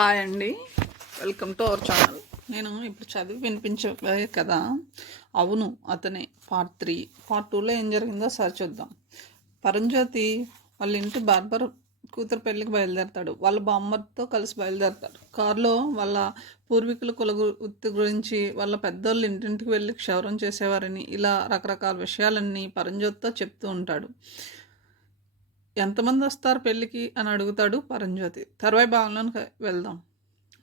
Hi అండి, welcome to our channel. నేను ఇప్పుడు చదివి వినిపించే కదా, అవును అతనే పార్ట్ 3. పార్ట్ 2లో ఏం జరిగిందో సార్ చూద్దాం. పరంజ్యోతి వాళ్ళ ఇంటి బార్బర్ కూతురు పెళ్ళికి బయలుదేరతాడు. వాళ్ళ బామ్మర్తో కలిసి బయలుదేరతాడు. కారులో వాళ్ళ పూర్వీకుల వృత్తి గురించి, వాళ్ళ పెద్దోళ్ళు ఇంటింటికి వెళ్ళి క్షౌరం చేసేవారని, ఇలా రకరకాల విషయాలన్నీ పరంజ్యోతితో చెప్తూ ఉంటాడు. ఎంతమంది వస్తారు పెళ్ళికి అని అడుగుతాడు పరంజ్యోతి. తర్వాయి భావనలోకి వెళ్దాం.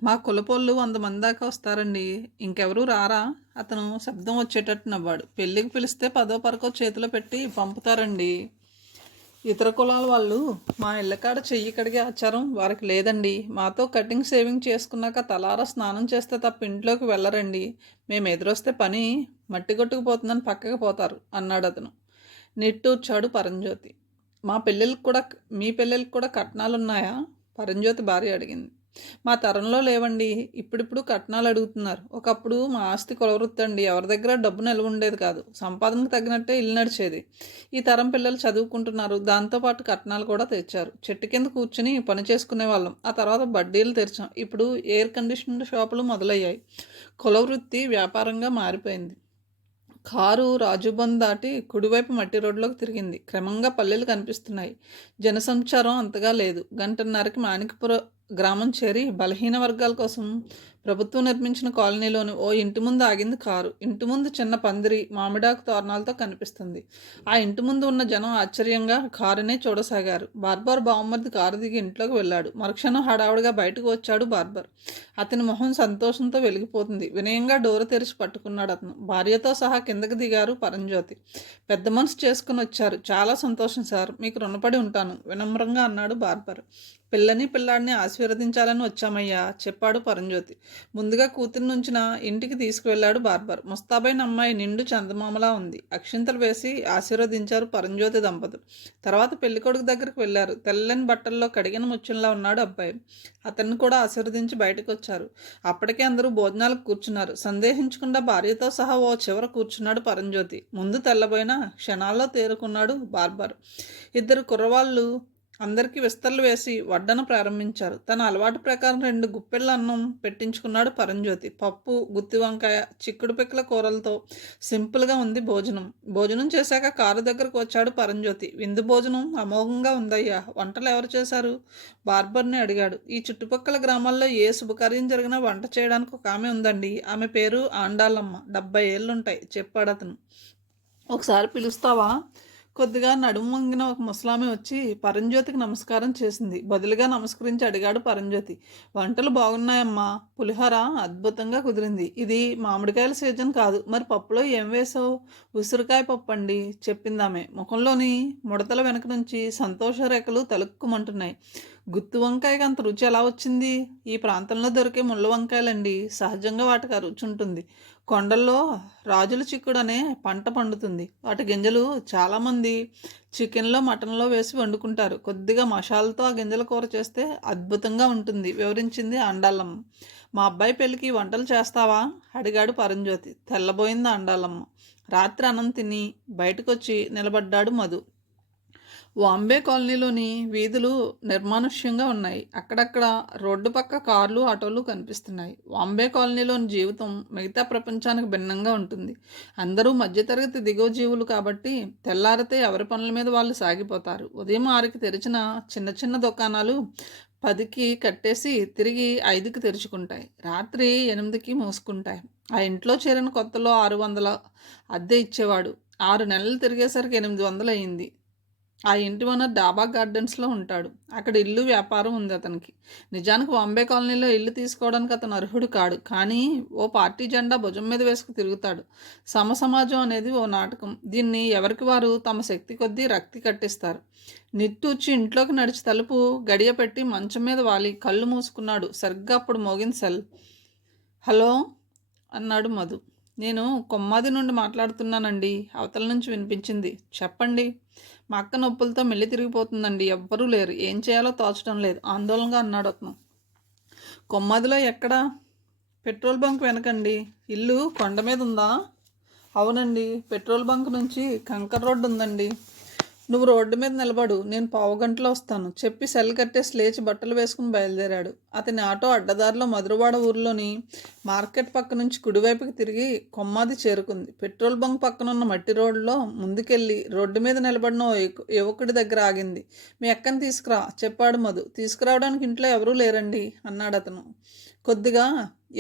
మా కులపోళ్ళు 100 మంది దాకా వస్తారండి, ఇంకెవరూ రారా? అతను శబ్దం వచ్చేటట్టు నవ్వాడు. పెళ్ళికి పిలిస్తే 10వ 11వ చేతిలో పెట్టి పంపుతారండి. ఇతర కులాల వాళ్ళు మా ఇళ్ళకాడ చెయ్యి కడిగే ఆచారం వారికి లేదండి. మాతో కటింగ్ షేవింగ్ చేసుకున్నాక తలారా స్నానం చేస్తే తప్ప ఇంట్లోకి వెళ్ళరండి. మేము ఎదురొస్తే పని మట్టి కొట్టుకుపోతుందని పక్కకి పోతారు అన్నాడు అతను. నిట్టూర్చాడు పరంజ్యోతి. మీ పిల్లలకి కూడా కట్నాలు ఉన్నాయా? పరంజ్యోతి భార్య అడిగింది. మా తరంలో లేవండి, ఇప్పుడిప్పుడు కట్నాలు అడుగుతున్నారు. ఒకప్పుడు మా ఆస్తి కులవృత్తి అండి, ఎవరి దగ్గర డబ్బు నిల్వ ఉండేది కాదు, సంపాదనకు తగినట్టే ఇల్లు నడిచేది. ఈ తరం పిల్లలు చదువుకుంటున్నారు, దాంతోపాటు కట్నాలు కూడా తెచ్చారు. చెట్టు కింద కూర్చుని పని చేసుకునే వాళ్ళం, ఆ తర్వాత బడ్డీలు తెరిచాం. ఇప్పుడు ఎయిర్ కండిషనర్ షాపులు మొదలయ్యాయి. కులవృత్తి వ్యాపారంగా మారిపోయింది. కారు రాజుబంద్ దాటి కుడివైపు మట్టి రోడ్లోకి తిరిగింది. క్రమంగా పల్లెలు కనిపిస్తున్నాయి. జనసంచారం అంతగా లేదు. 1:30కి మాణిక్పుర గ్రామం చేరి బలహీన వర్గాల కోసం ప్రభుత్వం నిర్మించిన కాలనీలోని ఓ ఇంటి ముందు ఆగింది కారు. ఇంటి ముందు చిన్న పందిరి మామిడాకు తోరణాలతో కనిపిస్తుంది. ఆ ఇంటి ముందు ఉన్న జనం ఆశ్చర్యంగా కారునే చూడసాగారు. బార్బర్ బామ్మర్ది కారు దిగి ఇంట్లోకి వెళ్ళాడు. మరుక్షణం హడావుడిగా బయటకు వచ్చాడు బార్బర్. అతని మొహం సంతోషంతో వెలిగిపోతుంది. వినయంగా డోరు తెరిచి పట్టుకున్నాడు అతను. భార్యతో సహా కిందకి దిగారు పరంజ్యోతి. పెద్ద మనసు చేసుకుని వచ్చారు, చాలా సంతోషం సార్, మీకు రుణపడి ఉంటాను వినమ్రంగా అన్నాడు బార్బర్. పిల్లాడిని ఆశీర్వదించాలని వచ్చామయ్యా, చెప్పాడు పరంజ్యోతి. ముందుగా కూతురు నుంచిన ఇంటికి తీసుకువెళ్ళాడు బార్బర్. ముస్తాబైన అమ్మాయి నిండు చందమామలా ఉంది. అక్షింతలు వేసి ఆశీర్వదించారు పరంజ్యోతి దంపతులు. తర్వాత పెళ్లికొడుకు దగ్గరికి వెళ్ళారు. తెల్లని బట్టల్లో కడిగిన ముత్యంలా ఉన్నాడు అబ్బాయి. అతన్ని కూడా ఆశీర్వదించి బయటకు వచ్చారు. అప్పటికే అందరూ భోజనాలకు కూర్చున్నారు. సందేహించకుండా భార్యతో సహా ఓ చివర కూర్చున్నాడు పరంజ్యోతి. ముందు తెల్లబోయిన క్షణాల్లో తేరుకున్నాడు బార్బర్. 2 కుర్రవాళ్ళు అందరికీ విస్తర్లు వేసి వడ్డన ప్రారంభించారు. తన అలవాటు ప్రకారం 2 గుప్పెళ్ళ అన్నం పెట్టించుకున్నాడు పరంజ్యోతి. పప్పు, గుత్తి వంకాయ, చిక్కుడు పిక్కల కూరలతో సింపుల్గా ఉంది భోజనం. భోజనం చేశాక కారు దగ్గరకు వచ్చాడు పరంజ్యోతి. విందు భోజనం అమోఘంగా ఉందయ్యా, వంటలు ఎవరు చేశారు? బార్బర్ని అడిగాడు. ఈ చుట్టుపక్కల గ్రామాల్లో ఏ శుభకార్యం జరిగినా వంట చేయడానికి ఒక ఆమె ఉందండి, ఆమె పేరు ఆండాలమ్మ, 70 ఏళ్ళుంటాయి, చెప్పాడు అతను. ఒకసారి పిలుస్తావా? కొద్దిగా నడుము వంగిన ఒక ముసలామె వచ్చి పరంజ్యోతికి నమస్కారం చేసింది. బదులుగా నమస్కరించి అడిగాడు పరంజ్యోతి. వంటలు బాగున్నాయమ్మా, పులిహోర అద్భుతంగా కుదిరింది. ఇది మామిడికాయల సీజన్ కాదు, మరి పప్పులో ఏం వేసావు? ఉసిరికాయ పప్పు అండి, చెప్పిందామె. ముఖంలోని ముడతల వెనక నుంచి సంతోష రేఖలు తలుక్కుమంటున్నాయి. గుత్తి వంకాయకి అంత రుచి ఎలా వచ్చింది? ఈ ప్రాంతంలో దొరికే ముళ్ళ వంకాయలండి, సహజంగా వాటికి ఆ రుచి ఉంటుంది. కొండల్లో రాజుల చిక్కుడు అనే పంట పండుతుంది. వాటి గింజలు చాలామంది చికెన్లో మటన్లో వేసి వండుకుంటారు. కొద్దిగా మసాలాతో ఆ గింజల కూర చేస్తే అద్భుతంగా ఉంటుంది, వివరించింది ఆండాలమ్మ. మా అబ్బాయి పెళ్ళికి వంటలు చేస్తావా? అడిగాడు పరంజ్యోతి. తెల్లబోయింది ఆండాలమ్మ. రాత్రి అన్నం తిని బయటకొచ్చి నిలబడ్డాడు మధు. వాంబే కాలనీలోని వీధులు నిర్మానుష్యంగా ఉన్నాయి. అక్కడక్కడ రోడ్డు పక్క కార్లు, ఆటోలు కనిపిస్తున్నాయి. వాంబే కాలనీలోని జీవితం మిగతా ప్రపంచానికి భిన్నంగా ఉంటుంది. అందరూ మధ్యతరగతి దిగువ జీవులు కాబట్టి తెల్లారితే ఎవరి పనుల మీద వాళ్ళు సాగిపోతారు. ఉదయం 6కి తెరిచిన చిన్న చిన్న దుకాణాలు 10కి కట్టేసి తిరిగి 5కి తెరుచుకుంటాయి. రాత్రి 8కి మూసుకుంటాయి. ఆ ఇంట్లో చేరిన కొత్తలో 600 అద్దె ఇచ్చేవాడు. 6 నెలలు తిరిగేసరికి 800 అయింది. ఆ ఇంటి ఓనర్ డాబా గార్డెన్స్లో ఉంటాడు. అక్కడ ఇల్లు, వ్యాపారం ఉంది అతనికి. నిజానికి బాంబే కాలనీలో ఇల్లు తీసుకోవడానికి అతను అర్హుడు కాడు, కానీ ఓ పార్టీ జెండా భుజం మీద వేసుకు తిరుగుతాడు. సమసమాజం అనేది ఓ నాటకం. దీన్ని ఎవరికి వారు తమ శక్తి కొద్దీ రక్తి కట్టిస్తారు. నిట్టూర్చి ఇంట్లోకి నడిచి తలుపు గడియ పెట్టి మంచం మీద వాలి కళ్ళు మూసుకున్నాడు. సరిగ్గా అప్పుడు మోగింది సెల్. హలో అన్నాడు మధు. నేను కొమ్మాది నుండి మాట్లాడుతున్నానండి, అవతల నుంచి వినిపించింది. చెప్పండి. మా అక్క నొప్పులతో మెల్లి తిరిగిపోతుందండి, ఎవ్వరూ లేరు, ఏం చేయాలో తోచడం లేదు, ఆందోళనగా అన్నాడు అతను. కొమ్మాదిలో ఎక్కడా? పెట్రోల్ బంక్ వెనకండి. ఇల్లు కొండ మీద ఉందా? అవునండి, పెట్రోల్ బంక్ నుంచి కంకర్ రోడ్డు ఉందండి. నువ్వు రోడ్డు మీద నిలబడు, నేను 15 గంటలో వస్తాను, చెప్పి సెల్ కట్టేసి లేచి బట్టలు వేసుకుని బయలుదేరాడు. అతని ఆటో అడ్డదారిలో మధురవాడ ఊరిలోని మార్కెట్ పక్క నుంచి కుడివైపుకి తిరిగి కొమ్మాది చేరుకుంది. పెట్రోల్ బంక్ పక్కనున్న మట్టి రోడ్లో ముందుకెళ్ళి రోడ్డు మీద నిలబడిన ఓ యువకుడి దగ్గర ఆగింది. మీ అక్కని తీసుకురా చెప్పాడు మధు. తీసుకురావడానికి ఇంట్లో ఎవరూ లేరండి అన్నాడు అతను. కొద్దిగా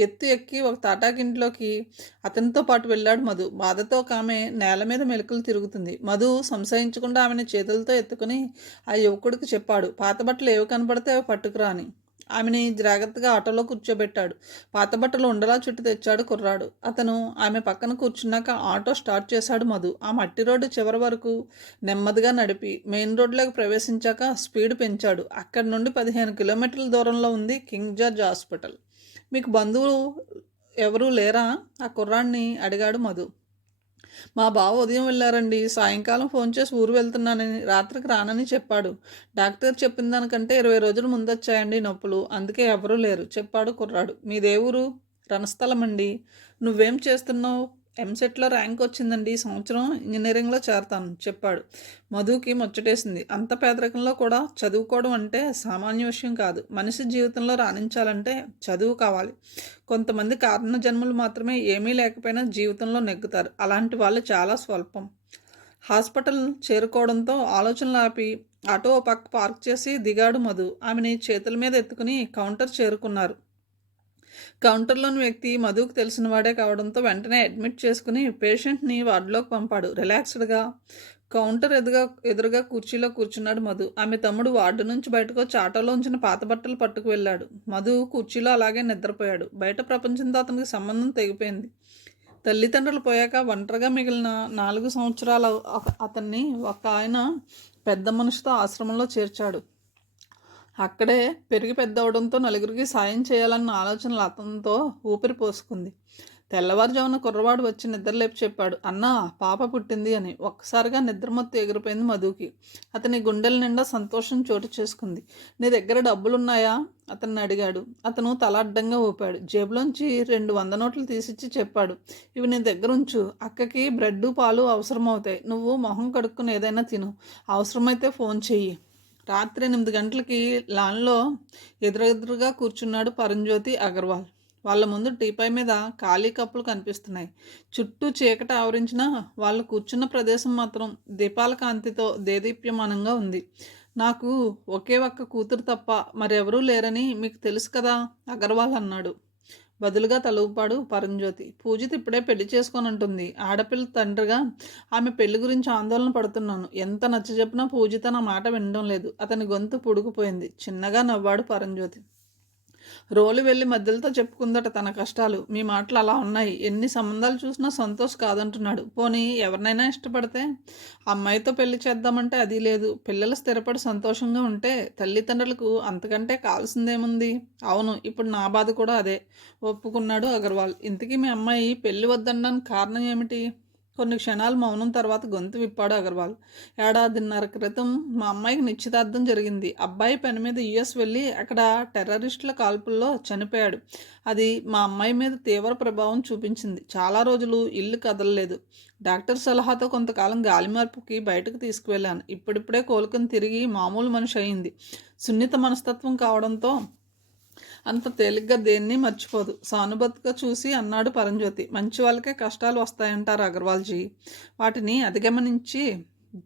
ఎత్తు ఎక్కి ఒక తాటాకింట్లోకి అతనితో పాటు వెళ్ళాడు మధు. బాధతో ఒక ఆమె నేల మీద మెలకులు తిరుగుతుంది. మధు సంశయించకుండా ఆమెను చేతులతో ఎత్తుకుని ఆ యువకుడికి చెప్పాడు, పాత బట్టలు ఏవి కనపడితే అవి పట్టుకురా అని. ఆమెని జాగ్రత్తగా ఆటోలో కూర్చోబెట్టాడు. పాత బట్టలు ఉండలా చుట్టి తెచ్చాడు కుర్రాడు. అతను ఆమె పక్కన కూర్చున్నాక ఆటో స్టార్ట్ చేశాడు మధు. ఆ మట్టి రోడ్డు చివరి వరకు నెమ్మదిగా నడిపి మెయిన్ రోడ్లోకి ప్రవేశించాక స్పీడ్ పెంచాడు. అక్కడి నుండి 15 కిలోమీటర్ల దూరంలో ఉంది కింగ్ జార్జ్ హాస్పిటల్. మీకు బంధువులు ఎవరూ లేరా? ఆ కుర్రాడిని అడిగాడు మధు. మా బావ ఉదయం వెళ్ళారండి. సాయంకాలం ఫోన్ చేసి ఊరు వెళ్తున్నానని, రాత్రికి రానని చెప్పాడు. డాక్టర్ చెప్పిన దానికంటే 20 రోజులు ముందొచ్చాయండి నొప్పులు. అందుకే ఎవరూ లేరు చెప్పాడు కుర్రాడు. మీదే ఊరు? రణస్థలం అండి. నువ్వేం చేస్తున్నావు? ఎంసెట్లో ర్యాంక్ వచ్చిందండి. ఈ సంవత్సరం ఇంజనీరింగ్లో చేరతాను చెప్పాడు. మధుకి ముచ్చటేసింది. అంత పేదరికంలో కూడా చదువుకోవడం అంటే సామాన్య విషయం కాదు. మనిషి జీవితంలో రాణించాలంటే చదువు కావాలి. కొంతమంది కారణ జన్మలు మాత్రమే ఏమీ లేకపోయినా జీవితంలో నెగ్గుతారు. అలాంటి వాళ్ళు చాలా స్వల్పం. హాస్పిటల్ చేరుకోవడంతో ఆలోచనలు ఆపి ఆటో పక్క పార్క్ చేసి దిగాడు మధు. ఆమెని చేతుల మీద ఎత్తుకుని కౌంటర్ చేరుకున్నారు. కౌంటర్లోని వ్యక్తి మధుకు తెలిసిన వాడే కావడంతో వెంటనే అడ్మిట్ చేసుకుని పేషెంట్ని వార్డులోకి పంపాడు. రిలాక్స్డ్గా కౌంటర్ ఎదురుగా కుర్చీలో కూర్చున్నాడు మధు. ఆమె తమ్ముడు వార్డు నుంచి బయటకు వచ్చి ఆటోలో ఉంచిన పాత బట్టలు పట్టుకు వెళ్ళాడు. మధు కుర్చీలో అలాగే నిద్రపోయాడు. బయట ప్రపంచంతో అతనికి సంబంధం తెగిపోయింది. తల్లిదండ్రులు పోయాక ఒంటరిగా మిగిలిన 4 సంవత్సరాల అతన్ని ఒక ఆయన పెద్ద మనిషితో ఆశ్రమంలో చేర్చాడు. అక్కడే పెరిగి పెద్దవడంతో నలుగురికి సాయం చేయాలన్న ఆలోచనలు అతనితో ఊపిరి పోసుకుంది. తెల్లవారుజామున కుర్రవాడు వచ్చి నిద్రలేపి చెప్పాడు, అన్నా పాప పుట్టింది అని. ఒక్కసారిగా నిద్రమత్తు ఎగిరిపోయింది మధుకి. అతని గుండెల నిండా సంతోషం చోటు చేసుకుంది. నీ దగ్గర డబ్బులున్నాయా? అతన్ని అడిగాడు. అతను తల అడ్డంగా ఊపాడు. జేబులోంచి 200 నోట్లు తీసిచ్చి చెప్పాడు, ఇవి నీ దగ్గర ఉంచు. అక్కకి బ్రెడ్ పాలు అవసరమవుతాయి. నువ్వు మొహం కడుక్కుని ఏదైనా తిను. అవసరమైతే ఫోన్ చెయ్యి. రాత్రి 8 గంటలకి లాన్లో ఎదురెదురుగా కూర్చున్నాడు పరంజ్యోతి అగర్వాల్. వాళ్ళ ముందు టీపై మీద ఖాళీ కప్పులు కనిపిస్తున్నాయి. చుట్టూ చీకటి ఆవరించిన వాళ్ళు కూర్చున్న ప్రదేశం మాత్రం దీపాల కాంతితో దేదీప్యమానంగా ఉంది. నాకు ఒకే ఒక్క కూతురు తప్ప మరెవరూ లేరని మీకు తెలుసు కదా అగర్వాల్ అన్నాడు. బదులుగా తలూపాడు పరంజ్యోతి. పూజిత ఇప్పుడే పెళ్లి చేసుకొని ఉంటుంది. ఆడపిల్ల తండ్రిగా ఆమె పెళ్లి గురించి ఆందోళన పడుతున్నాను. ఎంత నచ్చజెప్పినా పూజిత నా మాట వినడం లేదు. అతని గొంతు పుడుకుపోయింది. చిన్నగా నవ్వాడు పరంజ్యోతి. రోలు వెళ్ళి మధ్యలతో చెప్పుకుందట తన కష్టాలు. మీ మాటలు అలా ఉన్నాయి. ఎన్ని సంబంధాలు చూసినా సంతోష్ కాదంటున్నాడు. పోనీ ఎవరినైనా ఇష్టపడితే అమ్మాయితో పెళ్లి చేద్దామంటే అది లేదు. పిల్లలు స్థిరపడి సంతోషంగా ఉంటే తల్లిదండ్రులకు అంతకంటే కావాల్సిందేముంది? అవును, ఇప్పుడు నా బాధ కూడా అదే ఒప్పుకున్నాడు అగర్వాల్. ఇంతకీ మీ అమ్మాయి పెళ్లి వద్దనడానికి కారణం ఏమిటి? కొన్ని క్షణాలు మౌనం తర్వాత గొంతు విప్పాడు అగర్వాల్. 1.5 ఏళ్ల క్రితం మా అమ్మాయికి నిశ్చితార్థం జరిగింది. అబ్బాయి పని మీద యుఎస్ వెళ్ళి అక్కడ టెర్రరిస్టుల కాల్పుల్లో చనిపోయాడు. అది మా అమ్మాయి మీద తీవ్ర ప్రభావం చూపించింది. చాలా రోజులు ఇల్లు కదలలేదు. డాక్టర్ సలహాతో కొంతకాలం గాలిమార్పుకి బయటకు తీసుకువెళ్ళాను. ఇప్పుడిప్పుడే కోలుకొని తిరిగి మామూలు మనిషి అయింది. సున్నిత మనస్తత్వం కావడంతో అంత తేలిగ్గా దేన్ని మర్చిపోదు. సానుభూతిగా చూసి అన్నాడు పరంజ్యోతి. మంచి వాళ్ళకే కష్టాలు వస్తాయంటారు అగర్వాల్జీ. వాటిని అధిగమనించి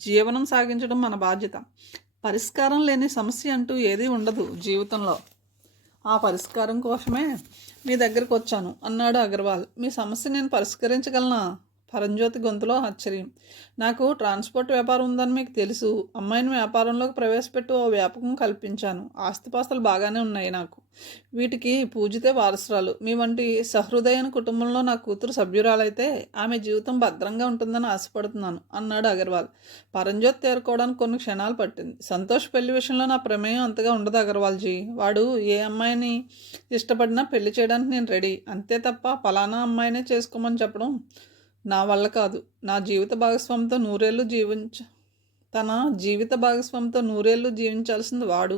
జీవనం సాగించడం మన బాధ్యత. పరిష్కారం లేని సమస్య అంటూ ఏదీ ఉండదు జీవితంలో. ఆ పరిష్కారం కోసమే మీ దగ్గరికి వచ్చాను అన్నాడు అగర్వాల్. మీ సమస్య నేను పరిష్కరించగలనా? పరంజ్యోతి గొంతులో ఆశ్చర్యం. నాకు ట్రాన్స్పోర్ట్ వ్యాపారం ఉందని మీకు తెలుసు. అమ్మాయిని వ్యాపారంలోకి ప్రవేశపెట్టి ఓ వ్యాపకం కల్పించాను. ఆస్తిపాస్తులు బాగానే ఉన్నాయి నాకు. వీటికి పూజితే వారసురాలు. మీ వంటి సహృదయన కుటుంబంలో నా కూతురు సభ్యురాలైతే ఆమె జీవితం భద్రంగా ఉంటుందని ఆశపడుతున్నాను అన్నాడు అగర్వాల్. పరంజ్యోతి తేరుకోవడానికి కొన్ని క్షణాలు పట్టింది. సంతోష్ పెళ్లి విషయంలో నా ప్రమేయం అంతగా ఉండదు అగర్వాల్జీ. వాడు ఏ అమ్మాయిని ఇష్టపడినా పెళ్లి చేయడానికి నేను రెడీ. అంతే తప్ప ఫలానా అమ్మాయినే చేసుకోమని చెప్పడం నా వల్ల కాదు. నా జీవిత భాగస్వామితో తన జీవిత భాగస్వామితో 100 ఏళ్ళు జీవించాల్సింది వాడు.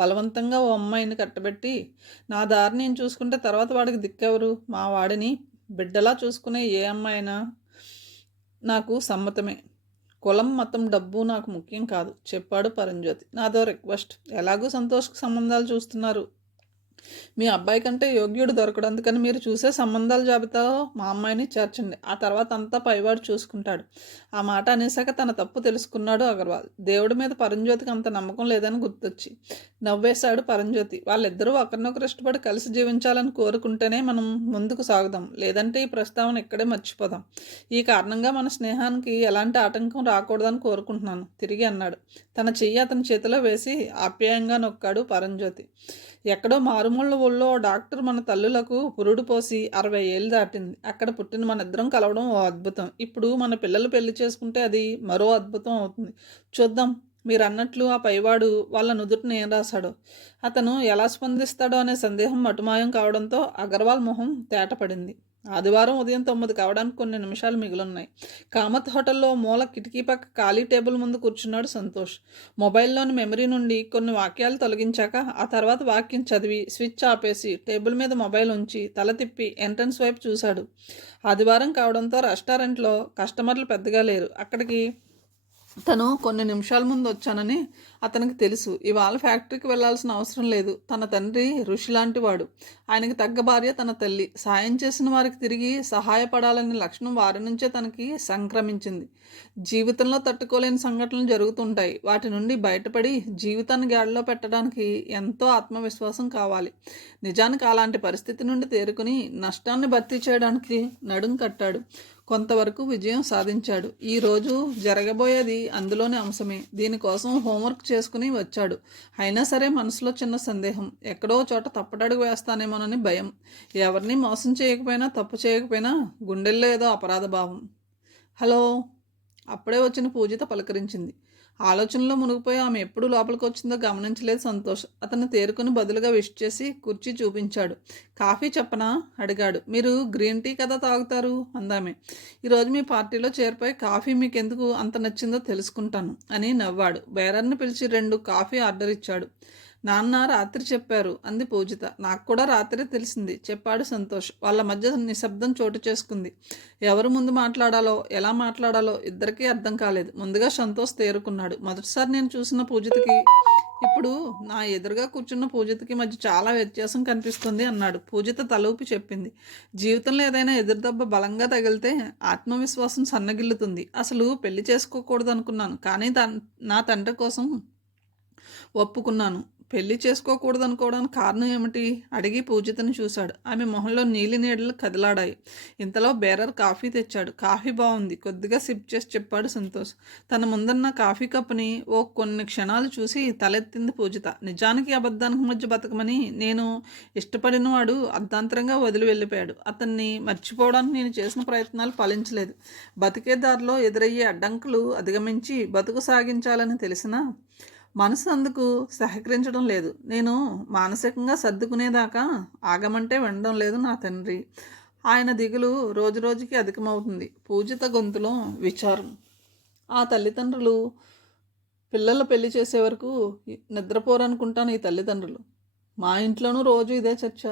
బలవంతంగా ఓ అమ్మాయిని కట్టబెట్టి నా దారి నేను చూసుకుంటే తర్వాత వాడికి దిక్కెవరు? మా వాడిని బిడ్డలా చూసుకునే ఏ అమ్మాయినా నాకు సమ్మతమే. కులం, మతం, డబ్బు నాకు ముఖ్యం కాదు చెప్పాడు పరంజ్యోతి. నాదో రిక్వెస్ట్. ఎలాగూ సంతోష్కి సంబంధాలు చూస్తున్నారు. మీ అబ్బాయి కంటే యోగ్యుడు దొరకడు, అందుకని మీరు చూసే సంబంధాల జాబితాలో మా అమ్మాయిని చేర్చండి, ఆ తర్వాత అంతా పైవాడు చూసుకుంటాడు. ఆ మాట అనేశాక తన తప్పు తెలుసుకున్నాడు అగర్వాల్. దేవుడి మీద పరంజ్యోతికి అంత నమ్మకం లేదని గుర్తొచ్చి నవ్వేశాడు పరంజ్యోతి. వాళ్ళిద్దరూ ఒకరినొకరు ఇష్టపడి కలిసి జీవించాలని కోరుకుంటేనే మనం ముందుకు సాగుదాం, లేదంటే ఈ ప్రస్తావన ఇక్కడే మర్చిపోదాం. ఈ కారణంగా మన స్నేహానికి ఎలాంటి ఆటంకం రాకూడదని కోరుకుంటున్నాను, తిరిగి అన్నాడు. తన చెయ్యి అతని చేతిలో వేసి ఆప్యాయంగా నొక్కాడు పరంజ్యోతి. ఎక్కడో మారుమూల ఊళ్ళో డాక్టర్ మన తల్లులకు పురుడు పోసి 60 ఏళ్ళు దాటింది. అక్కడ పుట్టిన మన ఇద్దరం కలవడం ఓ అద్భుతం. ఇప్పుడు మన పిల్లలు పెళ్లి చేసుకుంటే అది మరో అద్భుతం అవుతుంది. చూద్దాం. మీరు అన్నట్లు ఆ పైవాడు వాళ్ళ నుదుటిని ఏం రాశాడో, అతను ఎలా స్పందిస్తాడో అనే సందేహం మటుమాయం కావడంతో అగర్వాల్ మొహం తేటపడింది. ఆదివారం ఉదయం 9 కావడానికి కొన్ని నిమిషాలు మిగిలిన్నాయి. కామత్ హోటల్లో మూల కిటికీ పక్క ఖాళీ టేబుల్ ముందు కూర్చున్నాడు సంతోష్. మొబైల్లోని మెమరీ నుండి కొన్ని వాక్యాలు తొలగించాక ఆ తర్వాత వాక్యం చదివి స్విచ్ ఆపేసి టేబుల్ మీద మొబైల్ ఉంచి తల తిప్పి ఎంట్రన్స్ వైపు చూశాడు. ఆదివారం కావడంతో రెస్టారెంట్లో కస్టమర్లు పెద్దగా లేరు. అక్కడికి తను కొన్ని నిమిషాల ముందు వచ్చానని అతనికి తెలుసు. ఇవాళ ఫ్యాక్టరీకి వెళ్లాల్సిన అవసరం లేదు. తన తండ్రి ఋషి లాంటి వాడు. ఆయనకి తగ్గ భార్య తన తల్లి. సాయం చేసిన వారికి తిరిగి సహాయపడాలనే లక్షణం వారి నుంచే తనకి సంక్రమించింది. జీవితంలో తట్టుకోలేని సంఘటనలు జరుగుతుంటాయి. వాటి నుండి బయటపడి జీవితాన్ని గాడిలో పెట్టడానికి ఎంతో ఆత్మవిశ్వాసం కావాలి. నిజానికి అలాంటి పరిస్థితి నుండి తేరుకుని నష్టాన్ని భర్తీ చేయడానికి నడుం కట్టాడు. కొంతవరకు విజయం సాధించాడు. ఈరోజు జరగబోయేది అందులోని అంశమే. దీనికోసం హోంవర్క్ చేసుకుని వచ్చాడు. అయినా సరే మనసులో చిన్న సందేహం. ఎక్కడో చోట తప్పటడుగు వేస్తానేమోనని భయం. ఎవరిని మోసం చేయకపోయినా తప్పు చేయకపోయినా గుండెల్లో ఏదో అపరాధ భావం. హలో. అప్పుడే వచ్చిన పూజిత పలకరించింది. ఆలోచనలో మునిగిపోయి ఆమె ఎప్పుడు లోపలికి వచ్చిందో గమనించలేదు సంతోష్. అతను తేరుకుని బదులుగా విష్ చేసి కుర్చీ చూపించాడు. కాఫీ చెప్పనా అడిగాడు. మీరు గ్రీన్ టీ కదా తాగుతారు అందామె. ఈరోజు మీ పార్టీలో చేరిపోయి కాఫీ మీకెందుకు అంత నచ్చిందో తెలుసుకుంటాను అని నవ్వాడు. బేరర్ని పిలిచి 2 కాఫీ ఆర్డర్ ఇచ్చాడు. నాన్న రాత్రి చెప్పారు అంది పూజిత. నాకు కూడా రాత్రి తెలిసింది చెప్పాడు సంతోష్. వాళ్ళ మధ్య నిశ్శబ్దం చోటు చేసుకుంది. ఎవరు ముందు మాట్లాడాలో ఎలా మాట్లాడాలో ఇద్దరికీ అర్థం కాలేదు. ముందుగా సంతోష్ తేరుకున్నాడు. మొదటిసారి నేను చూసిన పూజితకి ఇప్పుడు నా ఎదురుగా కూర్చున్న పూజితకి మధ్య చాలా వ్యత్యాసం కనిపిస్తుంది అన్నాడు. పూజిత తలూపి చెప్పింది. జీవితంలో ఏదైనా ఎదురుదెబ్బ బలంగా తగిలితే ఆత్మవిశ్వాసం సన్నగిల్లుతుంది. అసలు పెళ్లి చేసుకోకూడదు అనుకున్నాను, కానీ నా తండ్రి కోసం ఒప్పుకున్నాను. పెళ్లి చేసుకోకూడదు అనుకోవడానికి కారణం ఏమిటి అడిగి పూజితను చూశాడు. ఆమె మొహంలో నీలి నీడలు కదిలాడాయి. ఇంతలో బేరర్ కాఫీ తెచ్చాడు. కాఫీ బాగుంది. కొద్దిగా సిప్ చేసి చెప్పాడు సంతోష్. తన ముందన్న కాఫీ కప్పుని ఓ కొన్ని క్షణాలు చూసి తలెత్తింది పూజిత. నిజానికి అబద్ధానికి మధ్య బతకమని నేను ఇష్టపడిన వాడు అర్ధాంతరంగా వదిలి వెళ్ళిపోయాడు. అతన్ని మర్చిపోవడానికి నేను చేసిన ప్రయత్నాలు ఫలించలేదు. బతికే దారిలో ఎదురయ్యే అడ్డంకులు అధిగమించి బతుకు సాగించాలని తెలిసినా మనసు అందుకు సహకరించడం లేదు. నేను మానసికంగా సర్దుకునేదాకా ఆగమంటే వినడం లేదు నా తండ్రి. ఆయన దిగులు రోజురోజుకి అధికమవుతుంది. పూజిత గొంతులో విచారం. ఆ తల్లిదండ్రులు పిల్లల పెళ్లి చేసే వరకు నిద్రపోరనుకుంటాను. ఈ తల్లిదండ్రులు మా ఇంట్లోనూ రోజు ఇదే చర్చ.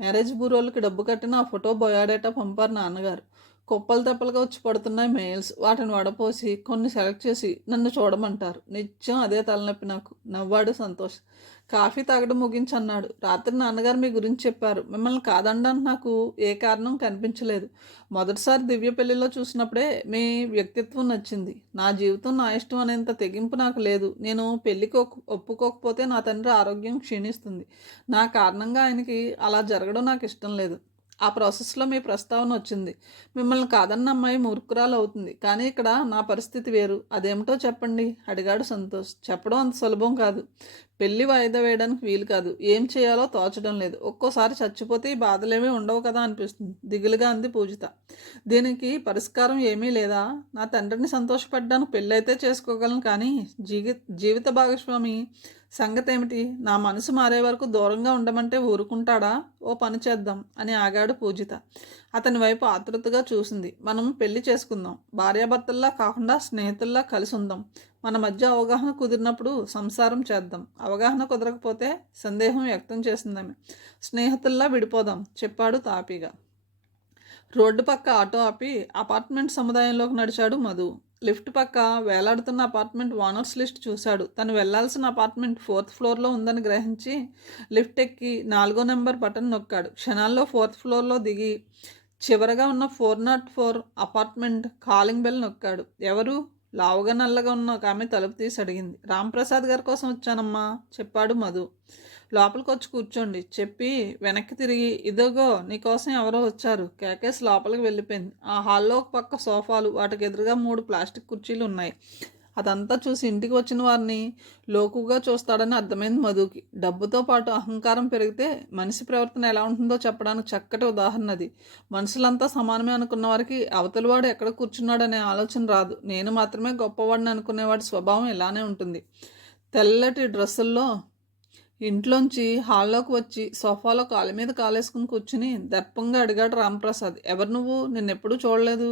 మ్యారేజ్ బ్యూరోలకి డబ్బు కట్టిన ఆ ఫోటో బయోడేటా పంపారు నాన్నగారు. కుప్పలు తెప్పలుగా వచ్చి పడుతున్నాయి మెయిల్స్. వాటిని వడపోసి కొన్ని సెలెక్ట్ చేసి నన్ను చూడమంటారు. నిత్యం అదే తలనొప్పి నాకు. నవ్వాడు సంతోష్. కాఫీ తాగడం ముగించన్నాడు. రాత్రి నాన్నగారు మీ గురించి చెప్పారు. మిమ్మల్ని కాదనడానికి నాకు ఏ కారణం కనిపించలేదు. మొదటిసారి దివ్య పెళ్లిలో చూసినప్పుడే మీ వ్యక్తిత్వం నచ్చింది. నా జీవితం నా ఇష్టం అనేంత తెగింపు నాకు లేదు. నేను పెళ్లికి ఒప్పుకోకపోతే నా తండ్రి ఆరోగ్యం క్షీణిస్తుంది. నా కారణంగా ఆయనకి అలా జరగడం నాకు ఇష్టం లేదు. ఆ ప్రాసెస్లో మీ ప్రస్తావన వచ్చింది. మిమ్మల్ని కాదన్న అమ్మాయి మూర్ఖురాలు అవుతుంది. కానీ ఇక్కడ నా పరిస్థితి వేరు. అదేమిటో చెప్పండి అడిగాడు సంతోష్. చెప్పడం అంత సులభం కాదు. పెళ్లి వాయిదా వేయడానికి వీలు కాదు. ఏం చేయాలో తోచడం లేదు. ఒక్కోసారి చచ్చిపోతే ఈ బాధలేమీ ఉండవు కదా అనిపిస్తుంది దిగులుగా అంది పూజిత. దీనికి పరిష్కారం ఏమీ లేదా? నా తండ్రిని సంతోషపడ్డానికి పెళ్ళైతే చేసుకోగలను, కానీ జీవిత భాగస్వామి సంగతి ఏమిటి? నా మనసు మారే వరకు దూరంగా ఉండమంటే ఊరుకుంటాడా? ఓ పని చేద్దాం అని ఆగాడు పూజిత. అతని వైపు ఆతృతగా చూసింది. మనం పెళ్లి చేసుకుందాం. భార్యాభర్తల్లా కాకుండా స్నేహితుల్లా కలిసి ఉందాం. మన మధ్య అవగాహన కుదిరినప్పుడు సంసారం చేద్దాం. అవగాహన కుదరకపోతే సందేహం వ్యక్తం చేసిందామె. స్నేహితుల్లా విడిపోదాం చెప్పాడు తాపీగా. రోడ్డు పక్క ఆటో ఆపి అపార్ట్మెంట్ సముదాయంలోకి నడిచాడు మధు. లిఫ్ట్ పక్క వేలాడుతున్న అపార్ట్మెంట్ ఓనర్స్ లిస్ట్ చూశాడు. తను వెళ్లాల్సిన అపార్ట్మెంట్ 4th ఫ్లోర్లో ఉందని గ్రహించి లిఫ్ట్ ఎక్కి 4వ నెంబర్ బటన్ నొక్కాడు. క్షణాల్లో 4th ఫ్లోర్లో దిగి చివరగా ఉన్న 404 అపార్ట్మెంట్ కాలింగ్ బెల్ నొక్కాడు. ఎవరు? లావుగా నల్లగా ఉన్న ఒక ఆమె తలుపు తీసి అడిగింది. రాంప్రసాద్ గారి కోసం వచ్చానమ్మా, చెప్పాడు మధు. లోపలికి వచ్చి కూర్చోండి చెప్పి వెనక్కి తిరిగి, ఇదిగో నీకోసం ఎవరో వచ్చారు కేకేసి లోపలికి వెళ్ళిపోయింది. ఆ హాల్లో ఒక పక్క సోఫాలు, వాటికి ఎదురుగా 3 ప్లాస్టిక్ కుర్చీలు ఉన్నాయి. అదంతా చూసి ఇంటికి వచ్చిన వారిని లోకుగా చూస్తాడని అర్థమైంది మధుకి. డబ్బుతో పాటు అహంకారం పెరిగితే మనిషి ప్రవర్తన ఎలా ఉంటుందో చెప్పడానికి చక్కటి ఉదాహరణ అది. మనుషులంతా సమానమే అనుకున్న వారికి అవతలివాడు ఎక్కడ కూర్చున్నాడనే ఆలోచన రాదు. నేను మాత్రమే గొప్పవాడిని అనుకునేవాడి స్వభావం ఇలానే ఉంటుంది. తెల్లటి డ్రెస్సుల్లో ఇంట్లోంచి హాల్లోకి వచ్చి సోఫాలో కాలు మీద కాలేసుకుని కూర్చుని దర్పంగా అడిగాడు రాంప్రసాద్. ఎవరు నువ్వు? నిన్నెప్పుడూ చూడలేదు.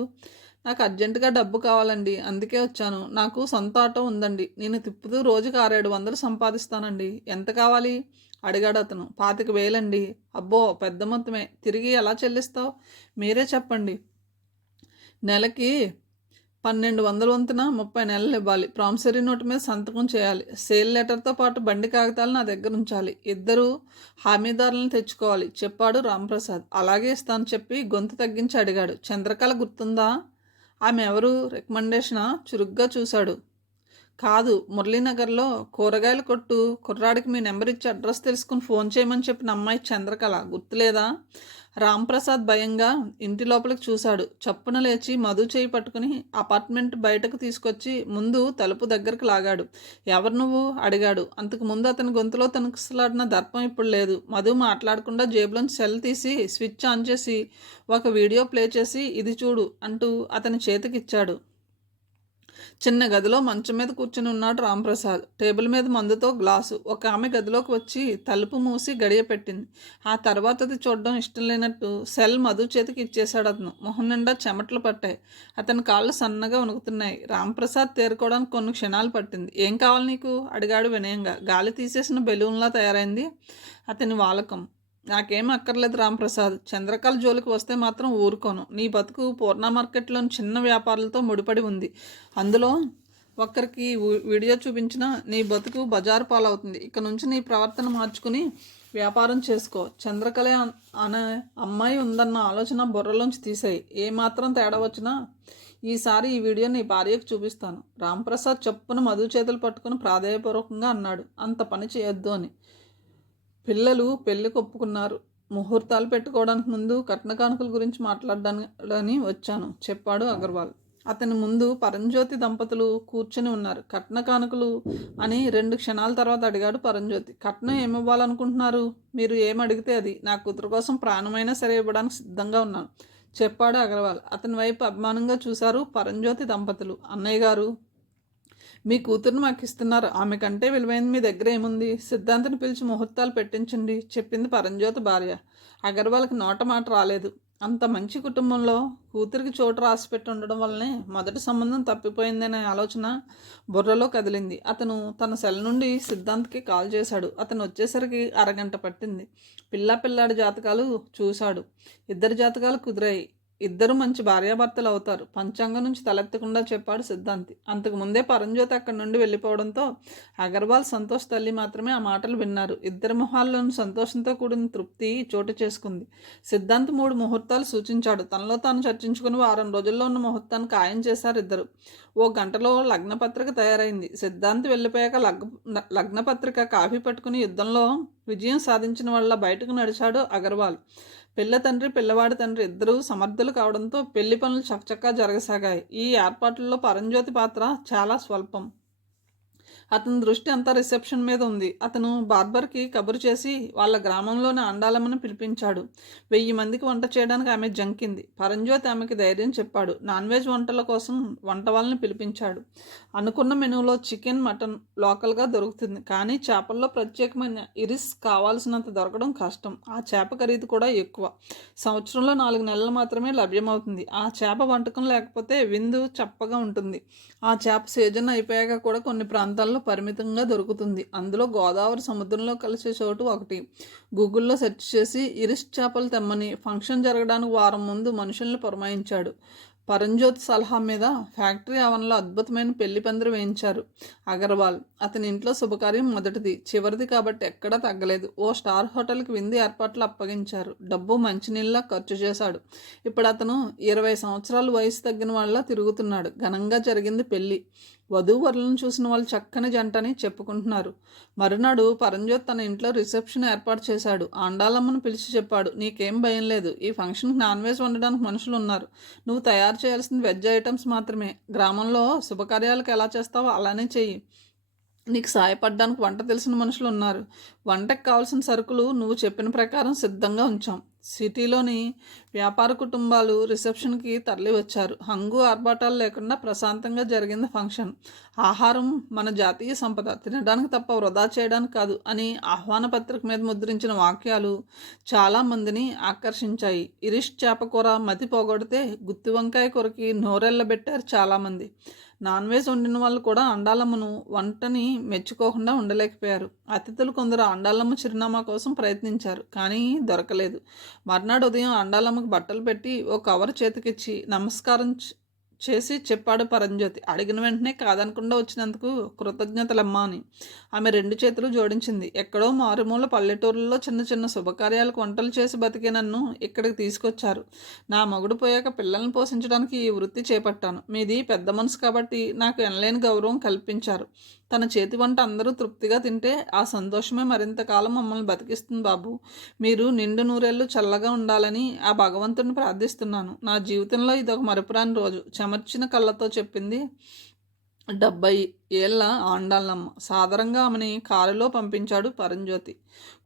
నాకు అర్జెంటుగా డబ్బు కావాలండి, అందుకే వచ్చాను. నాకు సొంత ఆటో ఉందండి, నేను తిప్పుతూ రోజుకి 600-700 సంపాదిస్తానండి. ఎంత కావాలి? అడిగాడు అతను. 25,000 అండి. అబ్బో, పెద్ద మొత్తమే. తిరిగి ఎలా చెల్లిస్తావు? మీరే చెప్పండి. నెలకి 1200 వంతున 30 నెలలు ఇవ్వాలి. ప్రామిసరీ నోటు మీద సంతకం చేయాలి. సేల్ లెటర్తో పాటు బండి కాగితాలు నా దగ్గర ఉంచాలి. 2 హామీదారులను తెచ్చుకోవాలి, చెప్పాడు రాంప్రసాద్. అలాగే ఇస్తాను చెప్పి గొంతు తగ్గించి అడిగాడు. చంద్రకళ గుర్తుందా? ఆమె ఎవరు? రికమెండేషనా? చురుగ్గా చూశాడు. కాదు, మురళీనగర్లో కూరగాయల కొట్టు కుర్రాడికి మీ నెంబర్ ఇచ్చి అడ్రస్ తెలుసుకుని ఫోన్ చేయమని చెప్పిన అమ్మాయి చంద్రకళ గుర్తులేదా? రాంప్రసాద్ భయంగా ఇంటి లోపలికి చూశాడు. చప్పున లేచి మధు చేయి పట్టుకుని అపార్ట్మెంట్ బయటకు తీసుకొచ్చి ముందు తలుపు దగ్గరకు లాగాడు. ఎవరు నువ్వు? అడిగాడు. అంతకు ముందు అతని గొంతులో తనకులాడిన దర్పం ఇప్పుడు లేదు. మధు మాట్లాడకుండా జేబులోంచి సెల్ తీసి స్విచ్ ఆన్ చేసి ఒక వీడియో ప్లే చేసి, ఇది చూడు అంటూ అతని చేతికిచ్చాడు. చిన్న గదిలో మంచం మీద కూర్చుని ఉన్నాడు రాంప్రసాద్. టేబుల్ మీద మందుతో గ్లాసు. ఒక ఆమె గదిలోకి వచ్చి తలుపు మూసి గడియ పెట్టింది. ఆ తర్వాత అది చూడడం ఇష్టం లేనట్టు సెల్ మధు చేతికి ఇచ్చేశాడు అతను. మొహం నిండా చెమటలు పట్టాయి. అతని కాళ్ళు సన్నగా వణుకుతున్నాయి. రాంప్రసాద్ తేరుకోవడానికి కొన్ని క్షణాలు పట్టింది. ఏం కావాలి నీకు? అడిగాడు వినయంగా. గాలి తీసేసిన బెలూన్లా తయారైంది అతని వాలకం. నాకేం అక్కర్లేదు రాంప్రసాద్. చంద్రకళ జోలికి వస్తే మాత్రం ఊరుకోను. నీ బతుకు పూర్ణ మార్కెట్లోని చిన్న వ్యాపారాలతో ముడిపడి ఉంది. అందులో ఒక్కరికి వీడియో చూపించినా నీ బతుకు బజారు పాలవుతుంది. ఇక నుంచి నీ ప్రవర్తన మార్చుకుని వ్యాపారం చేసుకో. చంద్రకళ అనే అమ్మాయి ఉందన్న ఆలోచన బుర్రలోంచి తీసేయి. ఏమాత్రం తేడా వచ్చినా ఈసారి ఈ వీడియో నీ భార్యకు చూపిస్తాను. రాంప్రసాద్ చప్పున మధు చేతులు పట్టుకుని ప్రాధేయపూర్వకంగా అన్నాడు. అంత పని చేయొద్దు అని. పిల్లలు పెళ్ళికి ఒప్పుకున్నారు. ముహూర్తాలు పెట్టుకోవడానికి ముందు కట్న కానుకల గురించి మాట్లాడడానికి వచ్చాను, చెప్పాడు అగర్వాల్. అతని ముందు పరంజ్యోతి దంపతులు కూర్చొని ఉన్నారు. కట్న కానుకలు అని 2 క్షణాల తర్వాత అడిగాడు పరంజ్యోతి. కట్నం ఏమివ్వాలనుకుంటున్నారు? మీరు ఏమడిగితే అది. నా కూతురు కోసం ప్రాణమైనా సరే ఇవ్వడానికి సిద్ధంగా ఉన్నాను, చెప్పాడు అగర్వాల్. అతని వైపు అభిమానంగా చూశారు పరంజ్యోతి దంపతులు. అన్నయ్య గారు, మీ కూతురుని మాకు ఇస్తున్నారు. ఆమె కంటే విలువైంది మీ దగ్గర ఏముంది? సిద్ధాంతిని పిలిచి ముహూర్తాలు పెట్టించండి, చెప్పింది పరంజ్యోతి భార్య. అగర్వాల్కి నోట మాట రాలేదు. అంత మంచి కుటుంబంలో కూతురికి చోటు రాసిపెట్టి ఉండడం వల్లనే మొదటి సంబంధం తప్పిపోయిందనే ఆలోచన బుర్రలో కదిలింది. అతను తన సెల్ నుండి సిద్ధాంత్కి కాల్ చేశాడు. అతను వచ్చేసరికి అరగంట పట్టింది. పిల్లాడి జాతకాలు చూశాడు. 2 జాతకాలు కుదిరాయి. 2 మంచి భార్యాభర్తలు అవుతారు. పంచాంగం నుంచి తలెత్తకుండా చెప్పాడు సిద్ధాంతి. అంతకుముందే పరంజ్యోతి అక్కడి నుండి వెళ్ళిపోవడంతో అగర్వాల్, సంతోష్ తల్లి మాత్రమే ఆ మాటలు విన్నారు. 2 మొహాల్లోనూ సంతోషంతో కూడిన తృప్తి చోటు చేసుకుంది. సిద్ధాంత్ 3 ముహూర్తాలు సూచించాడు. తనలో తాను చర్చించుకుని వారం రోజుల్లో ఉన్న ముహూర్తాన్ని ఖాయం చేశారు ఇద్దరు. ఓ గంటలో లగ్నపత్రిక తయారైంది. సిద్ధాంతి వెళ్ళిపోయాక లగ్నపత్రిక కాఫీ పట్టుకుని యుద్ధంలో విజయం సాధించిన వాళ్ళ బయటకు నడిచాడు అగర్వాల్. పిల్ల తండ్రి, పిల్లవాడి తండ్రి ఇద్దరూ సమర్థులు కావడంతో పెళ్లి పనులు చకచకా జరగసాగాయి. ఈ ఏర్పాట్లలో పరంజ్యోతి పాత్ర చాలా స్వల్పం. అతని దృష్టి అంతా రిసెప్షన్ మీద ఉంది. అతను బార్బర్కి కబురు చేసి వాళ్ళ గ్రామంలోని అండాలమ్మని పిలిపించాడు. 1000 మందికి వంట చేయడానికి ఆమె జంకింది. పరంజ్యోతి ఆమెకి ధైర్యం చెప్పాడు. నాన్ వెజ్ వంటల కోసం వంట వాళ్ళని పిలిపించాడు. అనుకున్న మెనూలో చికెన్, మటన్ లోకల్గా దొరుకుతుంది. కానీ చేపల్లో ప్రత్యేకమైన ఇరిస్ కావాల్సినంత దొరకడం కష్టం. ఆ చేప ఖరీదు కూడా ఎక్కువ. సంవత్సరంలో 4 నెలలు మాత్రమే లభ్యమవుతుంది. ఆ చేప వంటకం లేకపోతే విందు చప్పగా ఉంటుంది. ఆ చేప సీజన్ అయిపోయాక కూడా కొన్ని ప్రాంతాల్లో పరిమితంగా దొరుకుతుంది. అందులో గోదావరి సముద్రంలో కలిసే చోటు ఒకటి. గూగుల్లో సెర్చ్ చేసి ఇరిష్ చేపలు తెమ్మని ఫంక్షన్ జరగడానికి వారం ముందు మనుషుల్ని పురమాయించాడు. పరంజ్యోత్ సలహా మీద ఫ్యాక్టరీ ఆవరణలో అద్భుతమైన పెళ్లి పందిరి వేయించారు అగర్వాల్. అతని ఇంట్లో శుభకార్యం మొదటిది, చివరిది కాబట్టి ఎక్కడా తగ్గలేదు. ఓ స్టార్ హోటల్కి విందు ఏర్పాట్లు అప్పగించారు. డబ్బు మంచినీళ్ళ ఖర్చు చేశాడు. ఇప్పుడు అతను 20 సంవత్సరాలు వయసు తగ్గిన వాళ్ళ తిరుగుతున్నాడు. ఘనంగా జరిగింది పెళ్లి. వధూవరులను చూసిన వాళ్ళు చక్కని జంటని చెప్పుకుంటున్నారు. మరునాడు పరంజ్యోత్ తన ఇంట్లో రిసెప్షన్ ఏర్పాటు చేశాడు. ఆండాలమ్మను పిలిచి చెప్పాడు, నీకేం భయం లేదు, ఈ ఫంక్షన్కి నాన్ వెజ్ వండడానికి మనుషులు ఉన్నారు. నువ్వు తయారు చేయాల్సింది వెజ్ ఐటమ్స్ మాత్రమే. గ్రామంలో శుభకార్యాలకు ఎలా చేస్తావో అలానే చెయ్యి. నీకు సాయపడడానికి వంట తెలిసిన మనుషులు ఉన్నారు. వంటకు కావాల్సిన సరుకులు నువ్వు చెప్పిన ప్రకారం సిద్ధంగా ఉంచాం. సిటీలోని వ్యాపార కుటుంబాలు రిసెప్షన్కి తరలి వచ్చారు. హంగు ఆర్భాటాలు లేకుండా ప్రశాంతంగా జరిగింది ఫంక్షన్. ఆహారం మన జాతీయ సంపద, తినడానికి తప్ప వృధా చేయడానికి కాదు అని ఆహ్వాన పత్రిక మీద ముద్రించిన వాక్యాలు చాలామందిని ఆకర్షించాయి. ఇరిష్ చేపకూర మతి పోగొడితే గుత్తి వంకాయ కూరకి నోరెళ్ళబెట్టారు చాలామంది. నాన్ వెజ్ వండిన వాళ్ళు కూడా అండాలమ్మను వంటని మెచ్చుకోకుండా ఉండలేకపోయారు. అతిథులు కొందరు అండాలమ్మ చిరునామా కోసం ప్రయత్నించారు, కానీ దొరకలేదు. మర్నాడు ఉదయం అండాలమ్మకు బట్టలు పెట్టి ఓ కవర్ చేతికిచ్చి నమస్కారం చేసి చెప్పాడు పరంజ్యోతి. అడిగిన వెంటనే కాదనకుండా వచ్చినందుకు కృతజ్ఞతలమ్మా అని. ఆమె 2 చేతులు జోడించింది. ఎక్కడో మారుమూల పల్లెటూరులో చిన్న చిన్న శుభకార్యాలకు వంటలు చేసి బతికే నన్ను ఇక్కడికి తీసుకొచ్చారు. నా మగుడు పోయాక పిల్లల్ని పోషించడానికి ఈ వృత్తి చేపట్టాను. మీది పెద్ద మనసు కాబట్టి నాకు ఎనలేని గౌరవం కల్పించారు. తన చేతి వంట అందరూ తృప్తిగా తింటే ఆ సంతోషమే మరింతకాలం మమ్మల్ని బతికిస్తుంది బాబు. మీరు నిండు నూరేళ్ళు చల్లగా ఉండాలని ఆ భగవంతుని ప్రార్థిస్తున్నాను. నా జీవితంలో ఇదొక మరపురాని రోజు, చెమర్చిన కళ్ళతో చెప్పింది 70 ఏళ్ల ఆండాళ్ళమ్మ. సాదరంగా ఆమెని కారులో పంపించాడు పరంజ్యోతి.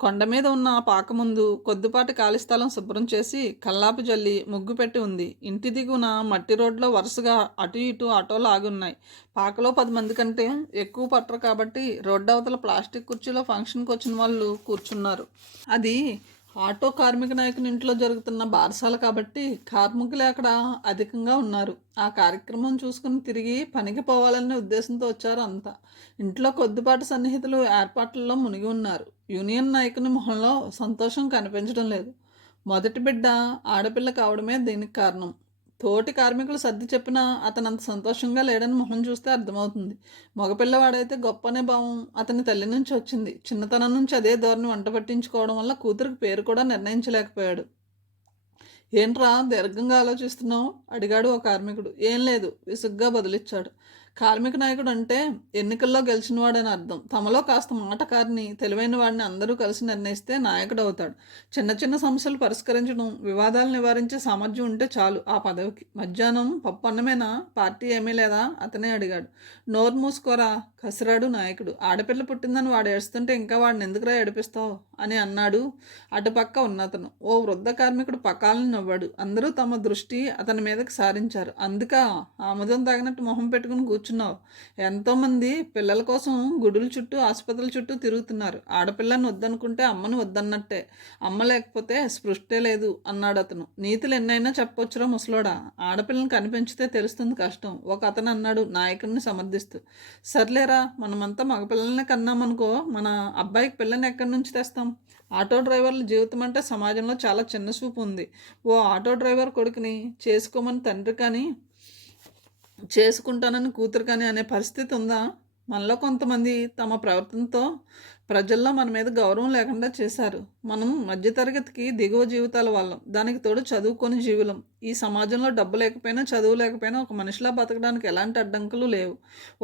కొండ మీద ఉన్న పాక ముందు కొద్దిపాటి ఖాళీ స్థలం శుభ్రం చేసి కల్లాపు జల్లి ముగ్గు పెట్టి ఉంది. ఇంటి దిగున మట్టి రోడ్లో వరుసగా అటు ఇటు ఆటోలు ఆగి ఉన్నాయి. పాకలో 10 మంది కంటే ఎక్కువ పట్టరు కాబట్టి రోడ్డు అవతల ప్లాస్టిక్ కుర్చీలో ఫంక్షన్కి వచ్చిన వాళ్ళు కూర్చున్నారు. అది ఆటో కార్మిక నాయకుని ఇంట్లో జరుగుతున్న బారసాల కాబట్టి కార్మికులు అక్కడ అధికంగా ఉన్నారు. ఆ కార్యక్రమం చూసుకుని తిరిగి పనికి పోవాలనే ఉద్దేశంతో వచ్చారు అంతా. ఇంట్లో కొద్దిపాటి సన్నిహితులు ఏర్పాట్లలో మునిగి ఉన్నారు. యూనియన్ నాయకుని మొహంలో సంతోషం కనిపించడం లేదు. మొదటి బిడ్డ ఆడపిల్ల కావడమే దీనికి కారణం. తోటి కార్మికులు సర్ది చెప్పినా అతను అంత సంతోషంగా లేడని మొహం చూస్తే అర్థమవుతుంది. మగపిల్లవాడైతే గొప్పనే భావం అతని తల్లి నుంచి వచ్చింది. చిన్నతనం నుంచి అదే ధోరణి వంట పట్టించుకోవడం వల్ల కూతురికి పేరు కూడా నిర్ణయించలేకపోయాడు. ఏంట్రా దీర్ఘంగా ఆలోచిస్తున్నావు అడిగాడు ఓ కార్మికుడు. ఏం లేదు, విసుగ్గా బదులిచ్చాడు. కార్మిక నాయకుడు అంటే ఎన్నికల్లో గెలిచినవాడని అర్థం. తమలో కాస్త మాటకారిని తెలివైన వాడిని అందరూ కలిసి నిర్ణయిస్తే నాయకుడు అవుతాడు. చిన్న చిన్న సమస్యలు పరిష్కరించడం, వివాదాలు నివారించే సామర్థ్యం ఉంటే చాలు ఆ పదవికి. మధ్యాహ్నం పప్పు అన్నమేనా, పార్టీ ఏమీ లేదా అతనే అడిగాడు. నోరు మూసుకోరా కసిరాడు నాయకుడు. ఆడపిల్ల పుట్టిందని వాడు ఏడుస్తుంటే ఇంకా వాడిని ఎందుకురా ఏడిపిస్తావు అని అన్నాడు అటుపక్క ఉన్నతను. ఓ వృద్ధ కార్మికుడు పకాలని నవ్వాడు. అందరూ తమ దృష్టి అతని మీదకి సారించారు. అందుక ఆముదం తాగినట్టు మొహం పెట్టుకుని కూర్చున్నావు. ఎంతోమంది పిల్లల కోసం గుడుల చుట్టూ ఆసుపత్రుల చుట్టూ తిరుగుతున్నారు. ఆడపిల్లని వద్దనుకుంటే అమ్మని వద్దన్నట్టే. అమ్మ లేకపోతే స్పృష్టే లేదు అన్నాడు అతను. నీతులు ఎన్నైనా చెప్పొచ్చురా ముసలోడా, ఆడపిల్లని కనిపించితే తెలుస్తుంది కష్టం ఒక అతను అన్నాడు నాయకుడిని సమర్థిస్తూ. సర్లేరా, మనమంతా మగపిల్లల్ని కన్నామనుకో, మన అబ్బాయికి పిల్లని ఎక్కడి నుంచి తెస్తాం? ఆటో డ్రైవర్ల జీవితం అంటే సమాజంలో చాలా చిన్న చూపు ఉంది. ఓ ఆటో డ్రైవర్ కొడుకుని చేసుకోమని తండ్రి కానీ చేసుకుంటానని కూతురు కానీ అనే పరిస్థితి ఉందా? మనలో కొంతమంది తమ ప్రవర్తనతో ప్రజల్లో మన మీద గౌరవం లేకుండా చేశారు. మనం మధ్యతరగతికి దిగువ జీవితాల వాళ్ళం. దానికి తోడు చదువుకొని జీవులం. ఈ సమాజంలో డబ్బు లేకపోయినా చదువు లేకపోయినా ఒక మనిషిలా బతకడానికి ఎలాంటి అడ్డంకులు లేవు.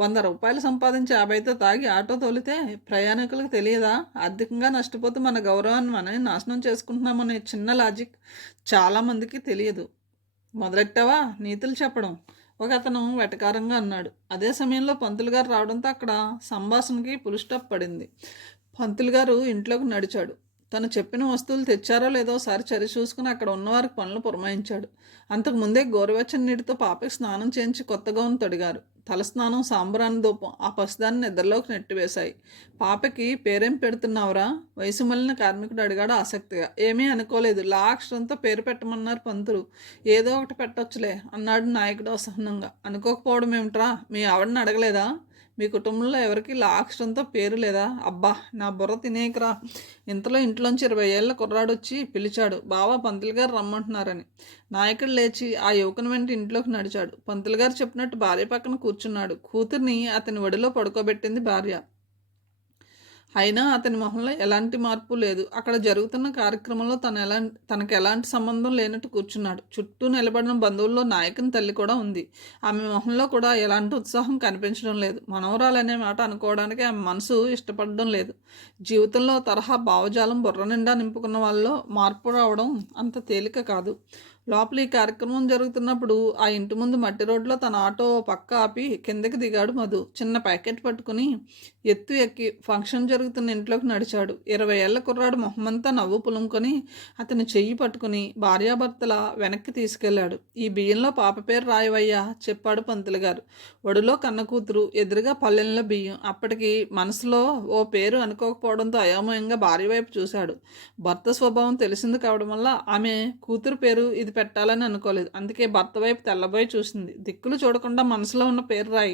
100 రూపాయలు సంపాదించి 50తో తాగి ఆటో తోలితే ప్రయాణికులకు తెలియదా? ఆర్థికంగా నష్టపోతే మన గౌరవాన్ని మనమే నాశనం చేసుకుంటున్నామనే చిన్న లాజిక్ చాలామందికి తెలియదు. మొదలెట్టావా నీతులు చెప్పడం? ఒక అతను వెటకారంగా అన్నాడు. అదే సమయంలో పంతులు గారు రావడంతో అక్కడ సంభాషణకి ఫుల్ స్టాప్ పడింది. పంతులు గారు ఇంట్లోకి నడిచాడు. తను చెప్పిన వస్తువులు తెచ్చారో లేదో ఒకసారి చరి చూసుకుని అక్కడ ఉన్నవారికి పనులు పురమాయించాడు. అంతకుముందే గోరువెచ్చని నీటితో పాపకి స్నానం చేయించి కొత్త గౌను తొడిగారు. తలస్నానం, సాంబ్రాణి ధూపం ఆ పసిదాన్ని నిద్రలోకి నెట్టివేశాయి. పాపకి పేరేం పెడుతున్నావురా? వయసు మళ్ళిన కార్మికుడు అడిగాడు ఆసక్తిగా. ఏమీ అనుకోలేదు, లా అక్షరంతో పేరు పెట్టమన్నారు పంతులు. ఏదో ఒకటి పెట్టొచ్చులే అన్నాడు నాయకుడు అసహనంగా. అనుకోకపోవడం ఏమిట్రా, మీ ఆవిడని అడగలేదా? మీ కుటుంబంలో ఎవరికి లా అక్షరంతో పేరు లేదా? అబ్బా నా బుర్ర తినేకరా. ఇంతలో ఇంట్లోంచి 20 ఏళ్ల కుర్రాడొచ్చి పిలిచాడు, బావా పంతులు గారు రమ్మంటున్నారని. నాయకుడు లేచి ఆ యువకుని వెంట ఇంట్లోకి నడిచాడు. పంతులు గారు చెప్పినట్టు భార్య పక్కన కూర్చున్నాడు. కూతుర్ని అతని ఒడిలో పడుకోబెట్టింది భార్య. అయినా అతని మొహంలో ఎలాంటి మార్పు లేదు. అక్కడ జరుగుతున్న కార్యక్రమంలో తనకు ఎలాంటి సంబంధం లేనట్టు కూర్చున్నాడు. చుట్టూ నిలబడిన బంధువుల్లో నాయకుని తల్లి కూడా ఉంది. ఆమె మొహంలో కూడా ఎలాంటి ఉత్సాహం కనిపించడం లేదు. మనవరాలనే మాట అనుకోవడానికి ఆమె మనసు ఇష్టపడడం లేదు. జీవితంలో తరహా భావజాలం బుర్ర నిండా నింపుకున్న వాళ్ళలో మార్పు రావడం అంత తేలిక కాదు. లోపల ఈ కార్యక్రమం జరుగుతున్నప్పుడు ఆ ఇంటి ముందు మట్టి రోడ్లో తన ఆటో పక్క ఆపి కిందకి దిగాడు మధు. చిన్న ప్యాకెట్ పట్టుకుని ఎత్తు ఎక్కి ఫంక్షన్ జరుగుతున్న ఇంట్లోకి నడిచాడు. 20 ఏళ్ల కుర్రాడు మొహమంతా నవ్వు పులుముకొని అతని చెయ్యి పట్టుకుని భార్యాభర్తల వెనక్కి తీసుకెళ్లాడు. ఈ బియ్యంలో పాప పేరు రాయవయ్యా, చెప్పాడు పంతులు గారు. ఒడిలో కన్న కూతురు, ఎదురుగా పల్లెంలో బియ్యం. అప్పటికి మనసులో ఓ పేరు అనుకోకపోవడంతో అయోమయంగా భార్య వైపు చూశాడు. భర్త స్వభావం తెలిసింది కావడం వల్ల ఆమె కూతురు పేరు ఇది పెట్టాలని అనుకోలేదు. అందుకే భర్త వైపు తెల్లబోయి చూసింది. దిక్కులు చూడకుండా మనసులో ఉన్న పేరు రాయి,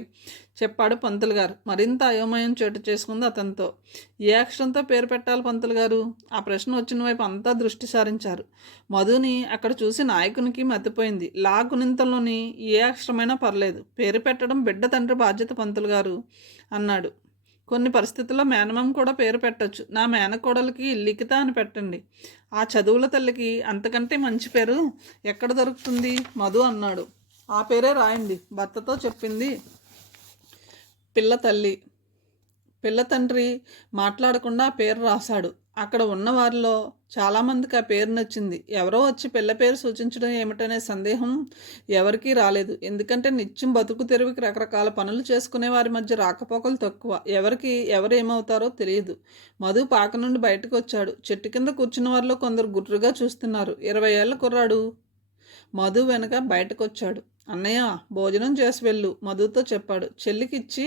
చెప్పాడు పంతులు గారు. మరింత అయోమయం చోటు చేసుకుంది అతనితో. ఏ అక్షరంతో పేరు పెట్టాలి పంతులు గారు? ఆ ప్రశ్న వచ్చిన వైపు అంతా దృష్టి సారించారు. మధుని అక్కడ చూసి నాయకునికి మతిపోయింది. లా గుణింతంలోని ఏ అక్షరమైనా పర్లేదు, పేరు పెట్టడం బిడ్డ తండ్రి బాధ్యత పంతులు గారు అన్నాడు. కొన్ని పరిస్థితుల్లో మేనమామ కూడా పేరు పెట్టచ్చు. నా మేనకోడలికి లిఖిత అని పెట్టండి. ఆ చదువుల తల్లికి అంతకంటే మంచి పేరు ఎక్కడ దొరుకుతుంది? మధు అన్నాడు. ఆ పేరే రాయండి, భర్తతో చెప్పింది పిల్ల తల్లి. పిల్ల తండ్రి మాట్లాడకుండా ఆ పేరు రాశాడు. అక్కడ ఉన్న వారిలో చాలామందికి ఆ పేరు నచ్చింది. ఎవరో వచ్చి పిల్ల పేరు సూచించడం ఏమిటనే సందేహం ఎవరికీ రాలేదు. ఎందుకంటే నిత్యం బతుకు తెరువుకి రకరకాల పనులు చేసుకునే వారి మధ్య రాకపోకలు తక్కువ. ఎవరికి ఎవరు ఏమవుతారో తెలియదు. మధు పాక నుండి బయటకు వచ్చాడు. చెట్టు కింద కూర్చున్న వారిలో కొందరు గుర్రుగా చూస్తున్నారు. 20 ఏళ్ల కుర్రాడు మధు వెనక బయటకొచ్చాడు. అన్నయ్య భోజనం చేసి వెళ్ళు, మధుతో చెప్పాడు. చెల్లికిచ్చి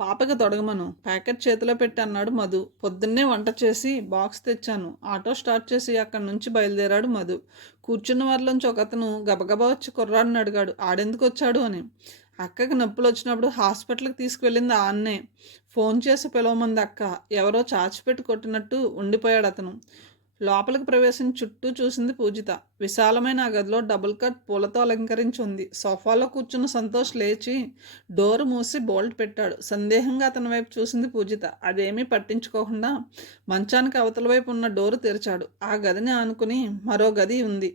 పాపకి తొడగమను, ప్యాకెట్ చేతిలో పెట్టి అన్నాడు మధు. పొద్దున్నే వంట చేసి బాక్స్ తెచ్చాను. ఆటో స్టార్ట్ చేసి అక్కడి నుంచి బయలుదేరాడు మధు. కూర్చున్న వారిలోంచి ఒకతను గబగబా వచ్చి కుర్రాడిని అడిగాడు, ఆడెందుకు వచ్చాడు అని. అక్కకి నొప్పులు వచ్చినప్పుడు హాస్పిటల్కి తీసుకువెళ్ళింది ఆన్నే. ఫోన్ చేసి పిలవమంది అక్క. ఎవరో చాచిపెట్టి కొట్టినట్టు ఉండిపోయాడు అతను. లోపలికి ప్రవేశం చుట్టూ చూసింది పూజిత. విశాలమైన ఆ గదిలో డబుల్ కట్ పూలతో అలంకరించి ఉంది. సోఫాలో కూర్చున్న సంతోష్ లేచి డోరు మూసి బోల్ట్ పెట్టాడు. సందేహంగా అతని వైపు చూసింది పూజిత. అదేమీ పట్టించుకోకుండా మంచానికి అవతల వైపు ఉన్న డోరు తెరిచాడు. ఆ గదిని ఆనుకుని మరో గది ఉంది.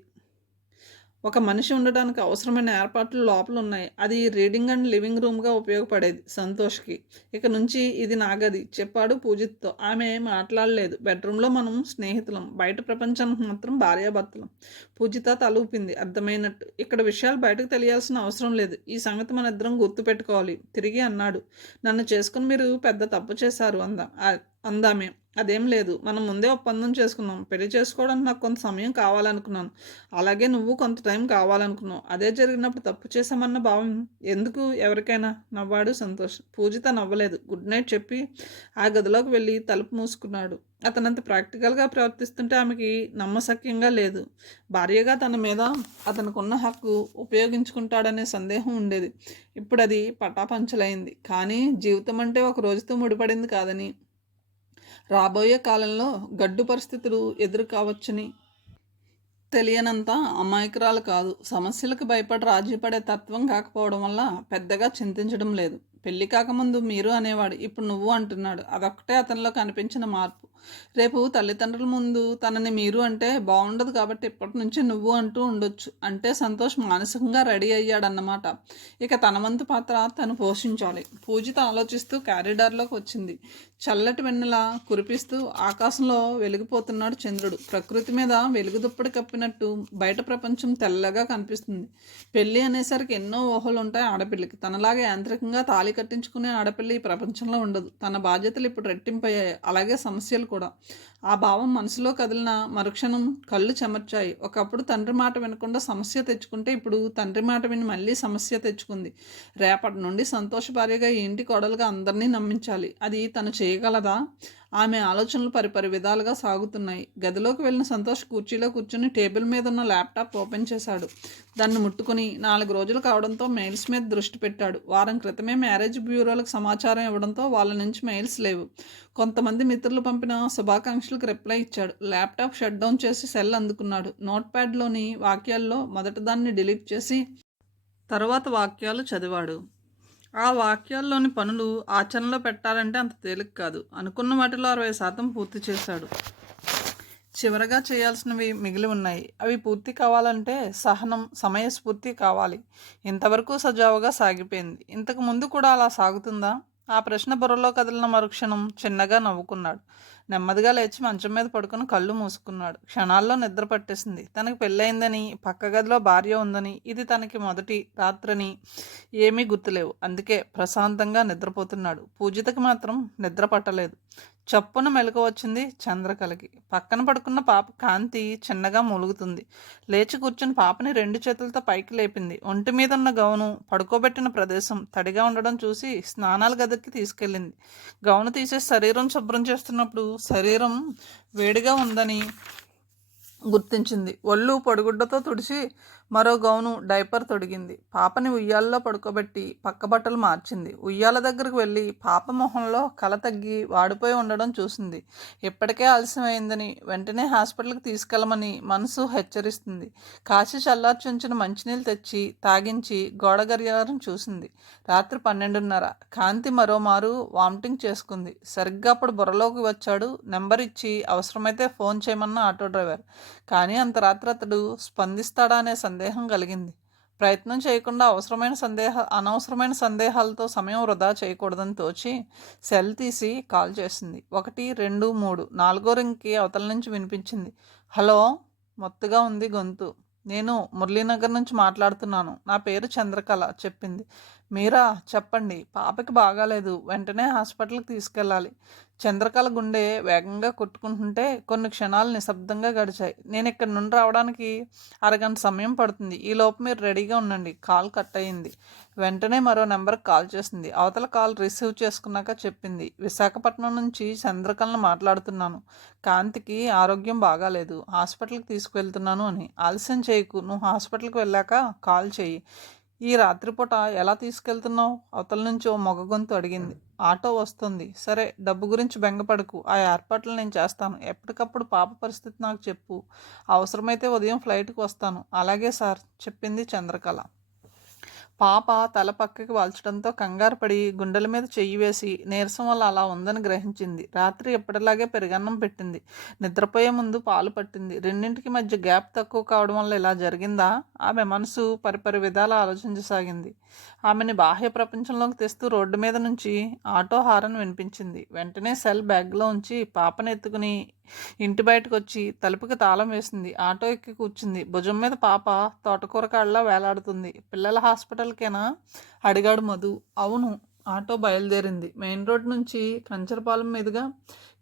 ఒక మనిషి ఉండడానికి అవసరమైన ఏర్పాట్లు లోపల ఉన్నాయి. అది రీడింగ్ అండ్ లివింగ్ రూమ్గా ఉపయోగపడేది సంతోష్కి. ఇక నుంచి ఇది నా గది, చెప్పాడు పూజిత్తో. ఆమె మాట్లాడలేదు. బెడ్రూమ్లో మనం స్నేహితులం, బయట ప్రపంచానికి మాత్రం భార్యాభర్తలం. పూజిత తలూపింది అర్థమైనట్టు. ఇక్కడ విషయాలు బయటకు తెలియాల్సిన అవసరం లేదు. ఈ సంగతి మన ఇద్దరం గుర్తుపెట్టుకోవాలి. తిరిగి అన్నాడు, నన్ను చేసుకుని మీరు పెద్ద తప్పు చేశారు అందామే. అదేం లేదు, మనం ముందే ఒప్పందం చేసుకున్నాం. పెళ్లి చేసుకోవడానికి నాకు కొంత సమయం కావాలనుకున్నాను. అలాగే నువ్వు కొంత టైం కావాలనుకున్నావు. అదే జరిగినప్పుడు తప్పు చేశామన్న భావం ఎందుకు ఎవరికైనా? నవ్వాడు సంతోష్. పూజిత నవ్వలేదు. గుడ్ నైట్ చెప్పి ఆ గదిలోకి వెళ్ళి తలుపు మూసుకున్నాడు. అతనంత ప్రాక్టికల్గా ప్రవర్తిస్తుంటే ఆమెకి నమ్మశక్యంగా లేదు. భార్యగా తన మీద అతనుకున్న హక్కు ఉపయోగించుకుంటాడనే సందేహం ఉండేది. ఇప్పుడు అది పటాపంచలైంది. కానీ జీవితం అంటే ఒక రోజుతో ముడిపడింది కాదని, రాబోయే కాలంలో గడ్డు పరిస్థితులు ఎదురు కావచ్చని తెలియనంత అమాయకురాలు కాదు. సమస్యలకు భయపడి రాజీపడే తత్వం కాకపోవడం వల్ల పెద్దగా చింతించడం లేదు. పెళ్లి కాకముందు మీరు అనేవాడు, ఇప్పుడు నువ్వు అంటున్నాడు. అదొక్కటే అతనిలో కనిపించిన మార్పు. రేపు తల్లిదండ్రుల ముందు తనని మీరు అంటే బాగుండదు కాబట్టి ఇప్పటి నుంచి నువ్వు అంటూ ఉండొచ్చు. అంటే సంతోష్ మానసికంగా రెడీ అయ్యాడన్నమాట. ఇక తన వంతు పాత్ర తను పోషించాలి. పూజిత ఆలోచిస్తూ కారిడార్లోకి వచ్చింది. చల్లటి వెన్నెల కురిపిస్తూ ఆకాశంలో వెలిగిపోతున్నాడు చంద్రుడు. ప్రకృతి మీద వెలుగు దుప్పటి కప్పినట్టు బయట ప్రపంచం తెల్లగా కనిపిస్తుంది. పెళ్ళి అనేసరికి ఎన్నో ఊహలు ఉంటాయి ఆడపిల్లకి. తనలాగే యాంత్రికంగా తాళి కట్టించుకునే ఆడపిల్ల ఈ ప్రపంచంలో ఉండదు. తన బాధ్యతలు ఇప్పుడు రెట్టింపయ్యాయి, అలాగే సమస్యలు కూడా. ఆ భావం మనసులో కదిలిన మరుక్షణం కళ్ళు చెమర్చాయి. ఒకప్పుడు తండ్రి మాట వినకుండా సమస్య తెచ్చుకుంటే ఇప్పుడు తండ్రి మాట విని మళ్ళీ సమస్య తెచ్చుకుంది. రేపటి నుండి సంతోష భార్యగా ఈ ఇంటి కోడలుగా అందరినీ నమ్మించాలి. అది తను చేయగలదా? ఆమె ఆలోచనలు పరిపరి విధాలుగా సాగుతున్నాయి. గదిలోకి వెళ్ళిన సంతోష్ కుర్చీలో కూర్చుని టేబుల్ మీద ఉన్న ల్యాప్టాప్ ఓపెన్ చేశాడు. దాన్ని ముట్టుకుని 4 రోజులు కావడంతో మెయిల్స్ మీద దృష్టి పెట్టాడు. వారం క్రితమే మ్యారేజ్ బ్యూరోలకు సమాచారం ఇవ్వడంతో వాళ్ళ నుంచి మెయిల్స్ లేవు. కొంతమంది మిత్రులు పంపిన శుభాకాంక్షలకు రిప్లై ఇచ్చాడు. ల్యాప్టాప్ షట్ డౌన్ చేసి సెల్ అందుకున్నాడు. నోట్ ప్యాడ్లోని వాక్యాల్లో మొదటిదాన్ని డిలీట్ చేసి తరువాత వాక్యాలు చదివాడు. ఆ వాక్యాల్లోని పనులు ఆచరణలో పెట్టాలంటే అంత తేలిక కాదు. అనుకున్న వాటిలో 60% పూర్తి చేశాడు. చివరగా చేయాల్సినవి మిగిలి ఉన్నాయి. అవి పూర్తి కావాలంటే సహనం, సమయస్ఫూర్తి కావాలి. ఇంతవరకు సజావుగా సాగిపోయింది. ఇంతకు ముందు కూడా అలా సాగుతుందా? ఆ ప్రశ్న బుర్రలో కదిలిన మరుక్షణం చిన్నగా నవ్వుకున్నాడు. నెమ్మదిగా లేచి మంచం మీద పడుకుని కళ్ళు మూసుకున్నాడు. క్షణాల్లో నిద్ర పట్టేసింది. తనకు పెళ్ళయిందని, పక్క గదిలో భార్య ఉందని, ఇది తనకి మొదటి రాత్రని ఏమీ గుర్తులేవు. అందుకే ప్రశాంతంగా నిద్రపోతున్నాడు. పూజితకి మాత్రం నిద్ర పట్టలేదు. చప్పున మెలకు వచ్చింది చంద్రకళకి. పక్కన పడుకున్న పాప కాంతి చిన్నగా మూలుగుతుంది. లేచి కూర్చుని పాపని 2 చేతులతో పైకి లేపింది. ఒంటి మీద ఉన్న గౌను పడుకోబెట్టిన ప్రదేశం తడిగా ఉండడం చూసి స్నానాల గదికి తీసుకెళ్ళింది. గౌను తీసేసి శరీరం శుభ్రం చేస్తున్నప్పుడు శరీరం వేడిగా ఉందని గుర్తించింది. ఒళ్ళు పొడిగుడ్డతో తుడిచి మరో గౌను డైపర్ తొడిగింది. పాపని ఉయ్యాల్లో పడుకోబెట్టి పక్క బట్టలు మార్చింది. ఉయ్యాల దగ్గరకు వెళ్ళి పాప మొహంలో కల తగ్గి వాడిపోయి ఉండడం చూసింది. ఇప్పటికే ఆలస్యమైందని వెంటనే హాస్పిటల్కి తీసుకెళ్ళమని మనసు హెచ్చరిస్తుంది. కాచి చల్లార్చి ఉంచిన మంచినీళ్ళు తెచ్చి తాగించి గోడ గడియారం చూసింది. రాత్రి 12:30. కాంతి మరోమారు వామిటింగ్ చేసుకుంది. సరిగ్గా అప్పుడు బుర్రలోకి వచ్చాడు నెంబర్ ఇచ్చి అవసరమైతే ఫోన్ చేయమన్న ఆటో డ్రైవర్. కానీ అంత రాత్రి అతడు స్పందిస్తాడా అనే సందేహం కలిగింది. ప్రయత్నం చేయకుండా అనవసరమైన సందేహాలతో సమయం వృధా చేయకూడదని తోచి సెల్ తీసి కాల్ చేసింది. 1, 2, 3 4వ రింగ్కి అవతల నుంచి వినిపించింది. హలో. మొత్తుగా ఉంది గొంతు. నేను మురళీనగర్ నుంచి మాట్లాడుతున్నాను. నా పేరు చంద్రకళ చెప్పింది. మీరా? చెప్పండి. పాపకి బాగాలేదు. వెంటనే హాస్పిటల్కి తీసుకెళ్ళాలి. చంద్రకళ గుండె వేగంగా కొట్టుకుంటుంటే కొన్ని క్షణాలు నిశ్శబ్దంగా గడిచాయి. నేను ఇక్కడి నుండి రావడానికి అరగంట సమయం పడుతుంది. ఈలోపు మీరు రెడీగా ఉండండి. కాల్ కట్ అయింది. వెంటనే మరో నెంబర్కి కాల్ చేసింది. అవతల కాల్ రిసీవ్ చేసుకున్నాక చెప్పింది. విశాఖపట్నం నుంచి చంద్రకళను మాట్లాడుతున్నాను. కాంతికి ఆరోగ్యం బాగాలేదు. హాస్పిటల్కి తీసుకువెళ్తున్నాను అని. ఆలస్యం చేయకు. నువ్వు హాస్పిటల్కి వెళ్ళాక కాల్ చేయి. ఈ రాత్రిపూట ఎలా తీసుకెళ్తున్నావు? అవతల నుంచి ఓ మగ గొంతు అడిగింది. ఆటో వస్తుంది. సరే, డబ్బు గురించి బెంగపడకు. ఆ ఏర్పాట్లు నేను చేస్తాను. ఎప్పటికప్పుడు పాప పరిస్థితి నాకు చెప్పు. అవసరమైతే ఉదయం ఫ్లైట్కి వస్తాను. అలాగే సార్, చెప్పింది చంద్రకళ. పాప తల పక్కకి వాల్చడంతో కంగారు పడి గుండెల మీద చెయ్యి వేసి నీరసం వల్ల అలా ఉందని గ్రహించింది. రాత్రి ఎప్పటిలాగే పెరుగన్నం పెట్టింది. నిద్రపోయే ముందు పాలు పట్టింది. రెండింటికి మధ్య గ్యాప్ తక్కువ కావడం వల్ల ఇలా జరిగిందా? ఆమె మనసు పరిపరి విధాలు ఆలోచించసాగింది. ఆమెని బాహ్య ప్రపంచంలోకి తెస్తూ రోడ్డు మీద నుంచి ఆటో హారన్ వినిపించింది. వెంటనే సెల్ బ్యాగ్లో ఉంచి పాపను ఎత్తుకుని ఇంటి బయటకు వచ్చి తలుపుకి తాళం వేసింది. ఆటో ఎక్కి కూర్చుంది. భుజం మీద పాప తోటకూర కాళ్ళ వేలాడుతుంది. పిల్లల హాస్పిటల్కేనా? అడిగాడు మధు. అవును. ఆటో బయలుదేరింది. మెయిన్ రోడ్ నుంచి కంచరపాలెం మీదుగా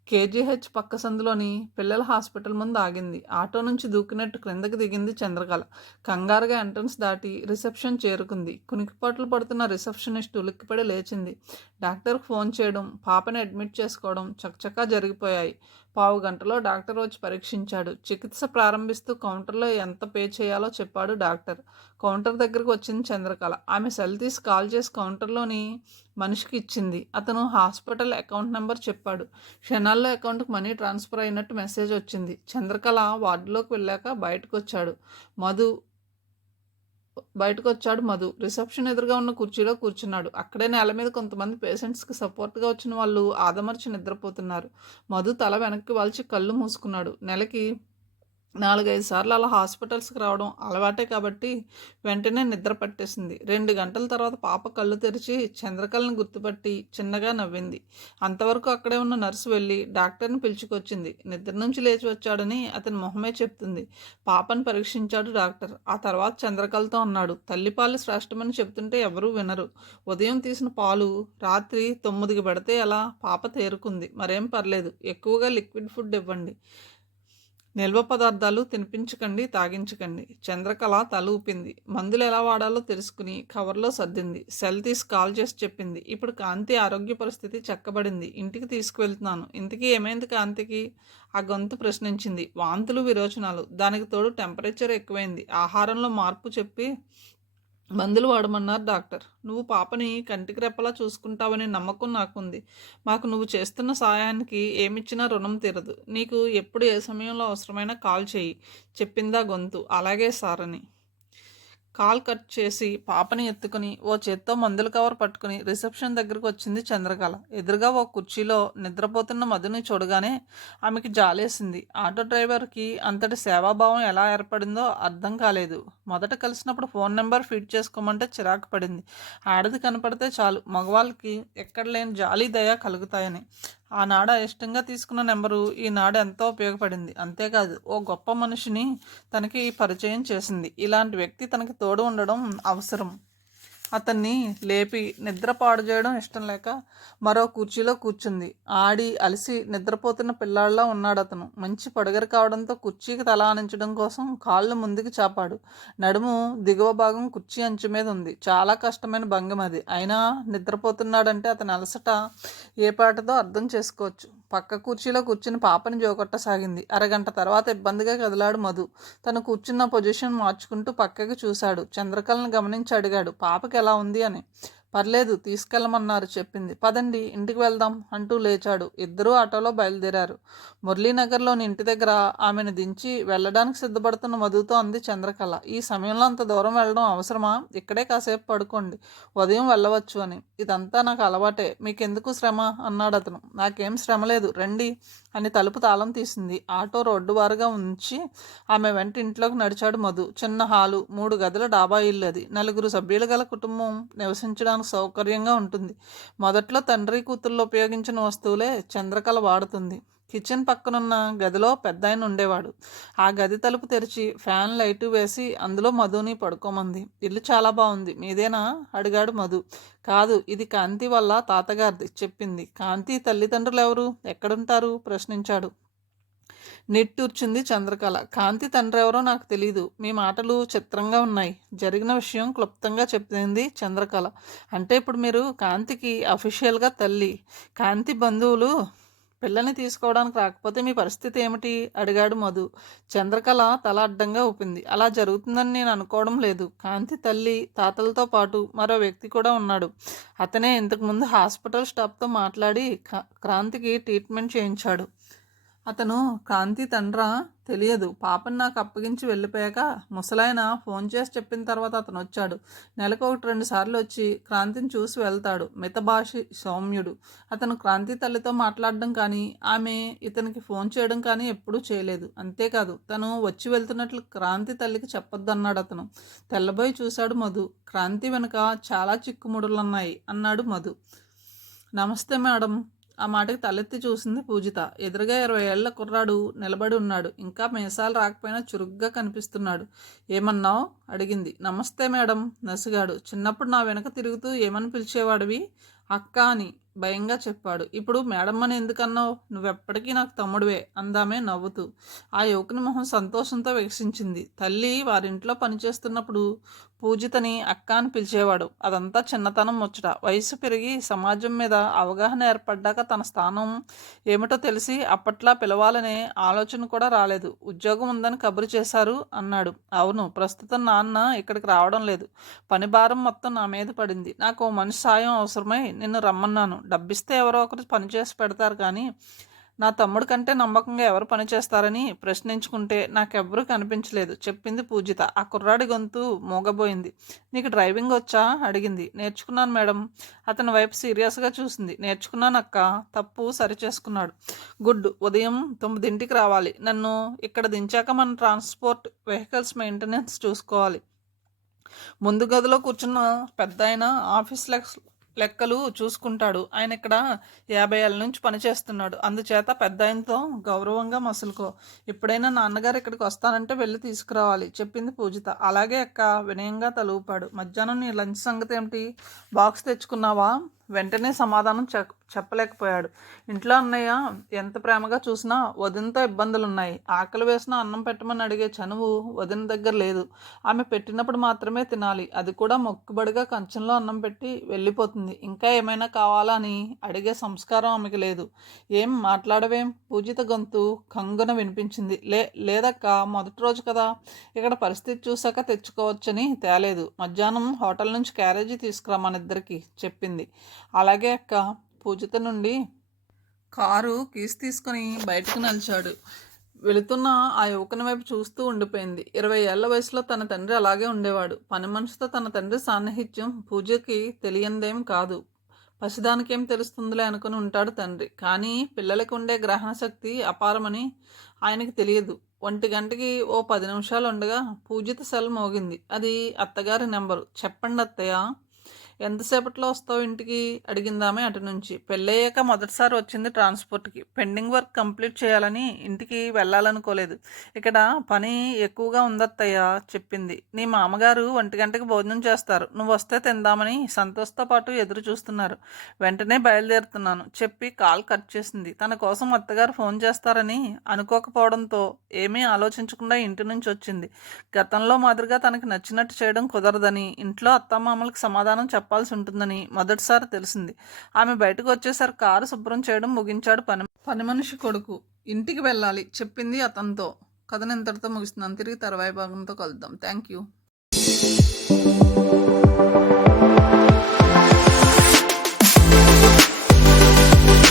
కేజీహెచ్ పక్క సందులోని పిల్లల హాస్పిటల్ ముందు ఆగింది. ఆటో నుంచి దూకినట్టు క్రిందకి దిగింది చంద్రకళ. కంగారుగా ఎంట్రన్స్ దాటి రిసెప్షన్ చేరుకుంది. కునికిపాట్లు పడుతున్న రిసెప్షనిస్ట్ ఉలిక్కిపడి లేచింది. డాక్టర్కి ఫోన్ చేయడం, పాపని అడ్మిట్ చేసుకోవడం చకచకా జరిగిపోయాయి. 15 గంటలో డాక్టర్ వచ్చి పరీక్షించాడు. చికిత్స ప్రారంభిస్తూ కౌంటర్లో ఎంత పే చేయాలో చెప్పాడు డాక్టర్. కౌంటర్ దగ్గరకు వచ్చింది చంద్రకళ. ఆమె సెల్ తీసి కాల్ చేసి కౌంటర్లోని మనిషికి ఇచ్చింది. అతను హాస్పిటల్ అకౌంట్ నెంబర్ చెప్పాడు. క్షణాల్లో అకౌంట్కి మనీ ట్రాన్స్ఫర్ అయినట్టు మెసేజ్ వచ్చింది. చంద్రకళ వార్డులోకి వెళ్ళాక బయటకు వచ్చాడు మధు. రిసెప్షన్ ఎదురుగా ఉన్న కుర్చీలో కూర్చున్నాడు. అక్కడే నేల మీద కొంతమంది పేషెంట్స్కి సపోర్ట్గా వచ్చిన వాళ్ళు ఆదమర్చి నిద్రపోతున్నారు. మధు తల వెనక్కి వాల్చి కళ్ళు మూసుకున్నాడు. నెలకి 4, 5 సార్లు అలా హాస్పిటల్స్‌కి రావడం అలవాటే కాబట్టి వెంటనే నిద్ర పట్టేసింది. 2 గంటల తర్వాత పాప కళ్ళు తెరిచి చంద్రకళని గుర్తుపట్టి చిన్నగా నవ్వింది. అంతవరకు అక్కడే ఉన్న నర్సు వెళ్ళి డాక్టర్‌ని పిలుచుకొచ్చింది. నిద్ర నుంచి లేచి వచ్చాడని అతని మొహమే చెప్తుంది. పాపను పరీక్షించాడు డాక్టర్. ఆ తర్వాత చంద్రకళతో అన్నాడు, "తల్లిపాలు శ్రేష్టమని చెప్తుంటే ఎవరూ వినరు. ఉదయం తీసిన పాలు రాత్రి 9కి పెడితే ఎలా? పాప తేరుకుంది. మరేం పర్లేదు. ఎక్కువగా లిక్విడ్ ఫుడ్ ఇవ్వండి. నిల్వ పదార్థాలు తినిపించకండి, తాగించకండి." చంద్రకళ తల ఊపింది. మందులు ఎలా వాడాలో తెలుసుకుని కవర్లో సర్దింది. సెల్ తీసి కాల్ చేసి చెప్పింది, "ఇప్పుడు కాంతి ఆరోగ్య పరిస్థితి చక్కబడింది. ఇంటికి తీసుకువెళ్తున్నాను." "ఇంతకీ ఏమైంది కాంతికి?" ఆ గొంతు ప్రశ్నించింది. "వాంతులు, విరోచనాలు. దానికి తోడు టెంపరేచర్ ఎక్కువైంది. ఆహారంలో మార్పు చెప్పి మందులు వాడమన్నారు డాక్టర్. నువ్వు పాపని కంటికి రెప్పలా చూసుకుంటావనే నమ్మకం నాకుంది. మాకు నువ్వు చేస్తున్న సాయానికి ఏమిచ్చినా రుణం తీరదు. నీకు ఎప్పుడు ఏ సమయంలో అవసరమైనా కాల్ చెయ్యి." చెప్పిందా గొంతు. "అలాగే సార్" అని కాల్ కట్ చేసి పాపని ఎత్తుకుని ఓ చేత్తో మందుల కవర్ పట్టుకుని రిసెప్షన్ దగ్గరకు వచ్చింది చంద్రకళ. ఎదురుగా ఓ కుర్చీలో నిద్రపోతున్న మధుని చూడగానే ఆమెకి జాలేసింది. ఆటో డ్రైవర్కి అంతటి సేవాభావం ఎలా ఏర్పడిందో అర్థం కాలేదు. మొదట కలిసినప్పుడు ఫోన్ నెంబర్ ఫీడ్ చేసుకోమంటే చిరాకు పడింది. ఆడది కనపడితే చాలు మగవాళ్ళకి ఎక్కడ లేని జాలి దయ కలుగుతాయని. ఆనాడు ఇష్టంగా తీసుకున్న నెంబరు ఈనాడు ఎంతో ఉపయోగపడింది. అంతేకాదు ఓ గొప్ప మనిషిని తనకి పరిచయం చేసింది. ఇలాంటి వ్యక్తి తనకి తోడు ఉండడం అవసరం. అతన్ని లేపి నిద్ర పాడు చేయడం ఇష్టం లేక మరో కుర్చీలో కూర్చుంది. ఆడి అలసి నిద్రపోతున్న పిల్లాడిలా ఉన్నాడు అతను. మంచి పడగర కావడంతో కుర్చీకి తల ఆనించడం కోసం కాళ్ళు ముందుకు చాపాడు. నడుము దిగువ భాగం కుర్చీ అంచు మీద ఉంది. చాలా కష్టమైన భంగం అది. అయినా నిద్రపోతున్నాడంటే అతని అలసట ఏ పాటదో అర్థం చేసుకోవచ్చు. పక్క కుర్చీలో కూర్చుని పాపని జోకొట్టసాగింది. అరగంట తర్వాత ఇబ్బందిగా కదిలాడు మధు. తను కూర్చున్న పొజిషన్ మార్చుకుంటూ పక్కకి చూశాడు. చంద్రకళను గమనించి అడిగాడు, "పాపకి ఎలా ఉంది" అని. "పర్లేదు, తీసుకెళ్ళమన్నారు" చెప్పింది. "పదండి ఇంటికి వెళ్దాం" అంటూ లేచాడు. ఇద్దరూ ఆటోలో బయలుదేరారు. మురళీనగర్లోని ఇంటి దగ్గర ఆమెను దించి వెళ్ళడానికి సిద్ధపడుతున్న మధుతో అంది చంద్రకళ, "ఈ సమయంలో అంత దూరం వెళ్ళడం అవసరమా? ఇక్కడే కాసేపు పడుకోండి, ఉదయం వెళ్ళవచ్చు" అని. "ఇదంతా నాకు అలవాటే, మీకెందుకు శ్రమ" అన్నాడు అతను. "నాకేం శ్రమ లేదు, రండి" అని తలుపు తాళం తీసింది. ఆటో రోడ్డు వారుగా ఉంచి ఆమె వెంట ఇంట్లోకి నడిచాడు మధు. చిన్న హాలు, 3 గదుల డాబా ఇల్లు అది. 4 సభ్యులు గల కుటుంబం నివసించడానికి సౌకర్యంగా ఉంటుంది. మొదట్లో తండ్రి కూతుళ్ళు ఉపయోగించిన వస్తువులే చంద్రకళ వాడుతుంది. కిచెన్ పక్కనున్న గదిలో పెద్దాయన ఉండేవాడు. ఆ గది తలుపు తెరిచి ఫ్యాన్ లైటు వేసి అందులో మధుని పడుకోమంది. "ఇల్లు చాలా బాగుంది, మీదేనా?" అడిగాడు మధు. "కాదు, ఇది కాంతి వాళ్ళ తాతగారిది" చెప్పింది. "కాంతి తల్లిదండ్రులు ఎవరు? ఎక్కడుంటారు?" ప్రశ్నించాడు. నిట్టూర్చింది చంద్రకళ. "కాంతి తండ్రెవరో నాకు తెలీదు. మీ మాటలు చిత్రంగా ఉన్నాయి." జరిగిన విషయం క్లుప్తంగా చెప్పింది చంద్రకళ. "అంటే ఇప్పుడు మీరు కాంతికి అఫీషియల్గా తల్లి. కాంతి బంధువులు పిల్లని తీసుకోవడానికి రాకపోతే మీ పరిస్థితి ఏమిటి?" అడిగాడు మధు. చంద్రకళ తల అడ్డంగా ఊపింది. "అలా జరుగుతుందని నేను అనుకోవడం లేదు. కాంతి తల్లి, తాతలతో పాటు మరో వ్యక్తి కూడా ఉన్నాడు. అతనే ఇంతకుముందు హాస్పిటల్ స్టాఫ్తో మాట్లాడి క్రాంతికి ట్రీట్మెంట్ చేయించాడు. అతను కాంతి తండ్రా? తెలియదు. పాపని నాకు అప్పగించి వెళ్ళిపోయాక ముసలాయన ఫోన్ చేసి చెప్పిన తర్వాత అతను వచ్చాడు. నెలకు 1, 2 సార్లు వచ్చి క్రాంతిని చూసి వెళ్తాడు. మితభాషి సౌమ్యుడు. అతను క్రాంతి తల్లితో మాట్లాడడం కానీ ఆమె ఇతనికి ఫోన్ చేయడం కానీ ఎప్పుడూ చేయలేదు. అంతేకాదు తను వచ్చి వెళ్తున్నట్లు క్రాంతి తల్లికి చెప్పొద్దన్నాడు అతను." తెల్లబోయి చూశాడు మధు. "క్రాంతి వెనుక చాలా చిక్కుముడులున్నాయి" అన్నాడు మధు. "నమస్తే మేడం." ఆ మాటకి తలెత్తి చూసింది పూజిత. ఎదురుగా 20 ఏళ్ల కుర్రాడు నిలబడి ఉన్నాడు. ఇంకా మీసాలు రాకపోయినా చురుగ్గా కనిపిస్తున్నాడు. "ఏమన్నావు?" అడిగింది. "నమస్తే మేడం" నసిగాడు. "చిన్నప్పుడు నా వెనక తిరుగుతూ ఏమని పిలిచేవాడివి?" "అక్క" అని భయంగా చెప్పాడు. "ఇప్పుడు మేడం అని ఎందుకన్నావు? నువ్వెప్పటికీ నాకు తమ్ముడివే" అందామే నవ్వుతూ. ఆ యువకుని మొహం సంతోషంతో వికసించింది. తల్లి వారింట్లో పనిచేస్తున్నప్పుడు పూజితని అక్క అని పిలిచేవాడు. అదంతా చిన్నతనం ముచ్చట. వయసు పెరిగి సమాజం మీద అవగాహన ఏర్పడ్డాక తన స్థానం ఏమిటో తెలిసి అప్పట్లా పిలవాలనే ఆలోచన కూడా రాలేదు. "ఉద్యోగం ఉందని కబురు చేశారు" అన్నాడు. "అవును, ప్రస్తుతం నాన్న ఇక్కడికి రావడం లేదు. పని భారం మొత్తం నా మీద పడింది. నాకు ఓ మనిషి సాయం అవసరమై నిన్ను రమ్మన్నాను. డబ్బిస్తే ఎవరో ఒకరు పనిచేసి పెడతారు కానీ నా తమ్ముడి కంటే నమ్మకంగా ఎవరు పని చేస్తారని ప్రశ్నించుకుంటే నాకెవ్వరూ కనిపించలేదు చెప్పింది పూజిత. ఆ కుర్రాడి గొంతు మూగబోయింది. నీకు డ్రైవింగ్ వచ్చా అడిగింది. నేర్చుకున్నాను మేడం. అతని వైపు సీరియస్గా చూసింది. నేర్చుకున్నాను అక్క. తప్పు సరిచేసుకున్నాడు. గుడ్. ఉదయం 9ంటికి రావాలి. నన్ను ఇక్కడ దించాక మన ట్రాన్స్పోర్ట్ వెహికల్స్ మెయింటెనెన్స్ చూసుకోవాలి. ముందు గదిలో కూర్చున్న పెద్దాయన ఆఫీస్ లెక్కలు చూసుకుంటాడు. ఆయన ఇక్కడ 50 ఏళ్ళ నుంచి పనిచేస్తున్నాడు. అందుచేత పెద్దాయనతో గౌరవంగా మసులుకో. ఎప్పుడైనా నాన్నగారు ఇక్కడికి వస్తానంటే వెళ్ళి తీసుకురావాలి చెప్పింది పూజిత. అలాగే అక్క వినయంగా తలూపాడు. మధ్యాహ్నం నీ లంచ్ సంగతి ఏమిటి? బాక్స్ తెచ్చుకున్నావా? వెంటనే సమాధానం చెప్పలేకపోయాడు. ఇంట్లో అన్నయ్య ఎంత ప్రేమగా చూసినా వదినతో ఇబ్బందులున్నాయి. ఆకలి వేసిన అన్నం పెట్టమని అడిగే చనువు వదిన దగ్గర లేదు. ఆమె పెట్టినప్పుడు మాత్రమే తినాలి. అది కూడా మొక్కుబడిగా కంచంలో అన్నం పెట్టి వెళ్ళిపోతుంది. ఇంకా ఏమైనా కావాలా అని అడిగే సంస్కారం ఆమెకి లేదు. ఏం మాట్లాడవేం? పూజిత గొంతు కంగున వినిపించింది. లేదక్క, మొదటి రోజు కదా, ఇక్కడ పరిస్థితి చూశాక తెచ్చుకోవచ్చని తేలేదు. మధ్యాహ్నం హోటల్ నుంచి క్యారేజీ తీసుకురా మనిద్దరికి చెప్పింది. అలాగే అక్క. పూజిత నుండి కారు కీస్ తీసుకుని బయటకు నిలిచాడు. వెళుతున్న ఆ యువకుని వైపు చూస్తూ ఉండిపోయింది. 20 ఏళ్ల వయసులో తన తండ్రి అలాగే ఉండేవాడు. పని మనిషితో తన తండ్రి సాన్నిహిత్యం పూజకి తెలియనిదేం కాదు. పసిదానికేం తెలుస్తుందిలే అనుకుని ఉంటాడు తండ్రి. కానీ పిల్లలకి ఉండే గ్రహణ శక్తి అపారమని ఆయనకి తెలియదు. 1 గంటకి ఓ 10 నిమిషాలు ఉండగా పూజిత సెల్ మోగింది. అది అత్తగారి నెంబరు. చెప్పండి అత్తయ్య. ఎంతసేపట్లో వస్తావు ఇంటికి అడిగిందామే అటు నుంచి. పెళ్ళయ్యాక మొదటిసారి వచ్చింది ట్రాన్స్పోర్ట్కి. పెండింగ్ వర్క్ కంప్లీట్ చేయాలని ఇంటికి వెళ్ళాలనుకోలేదు. ఇక్కడ పని ఎక్కువగా ఉందత్తయ్య చెప్పింది. నీ మామగారు 1 గంటకి భోజనం చేస్తారు. నువ్వు వస్తే తిందామని సంతోష్తో పాటు ఎదురు చూస్తున్నారు. వెంటనే బయలుదేరుతున్నాను చెప్పి కాల్ కట్ చేసింది. తన కోసం అత్తగారు ఫోన్ చేస్తారని అనుకోకపోవడంతో ఏమీ ఆలోచించకుండా ఇంటి నుంచి వచ్చింది. గతంలో మాదిరిగా తనకి నచ్చినట్టు చేయడం కుదరదని, ఇంట్లో అత్తమామలకు సమాధానం చెప్పాల్సి ఉంటుందని మొదటిసారి తెలిసింది. ఆమె బయటకు వచ్చేసరికి కారు శుభ్రం చేయడం ముగించాడు పని మనిషి కొడుకు. ఇంటికి వెళ్ళాలి చెప్పింది అతనితో. కథను ఇంతటితో ముగిస్తున్నాను. తిరిగి తర్వాయి భాగంతో కలుద్దాం. Thank you.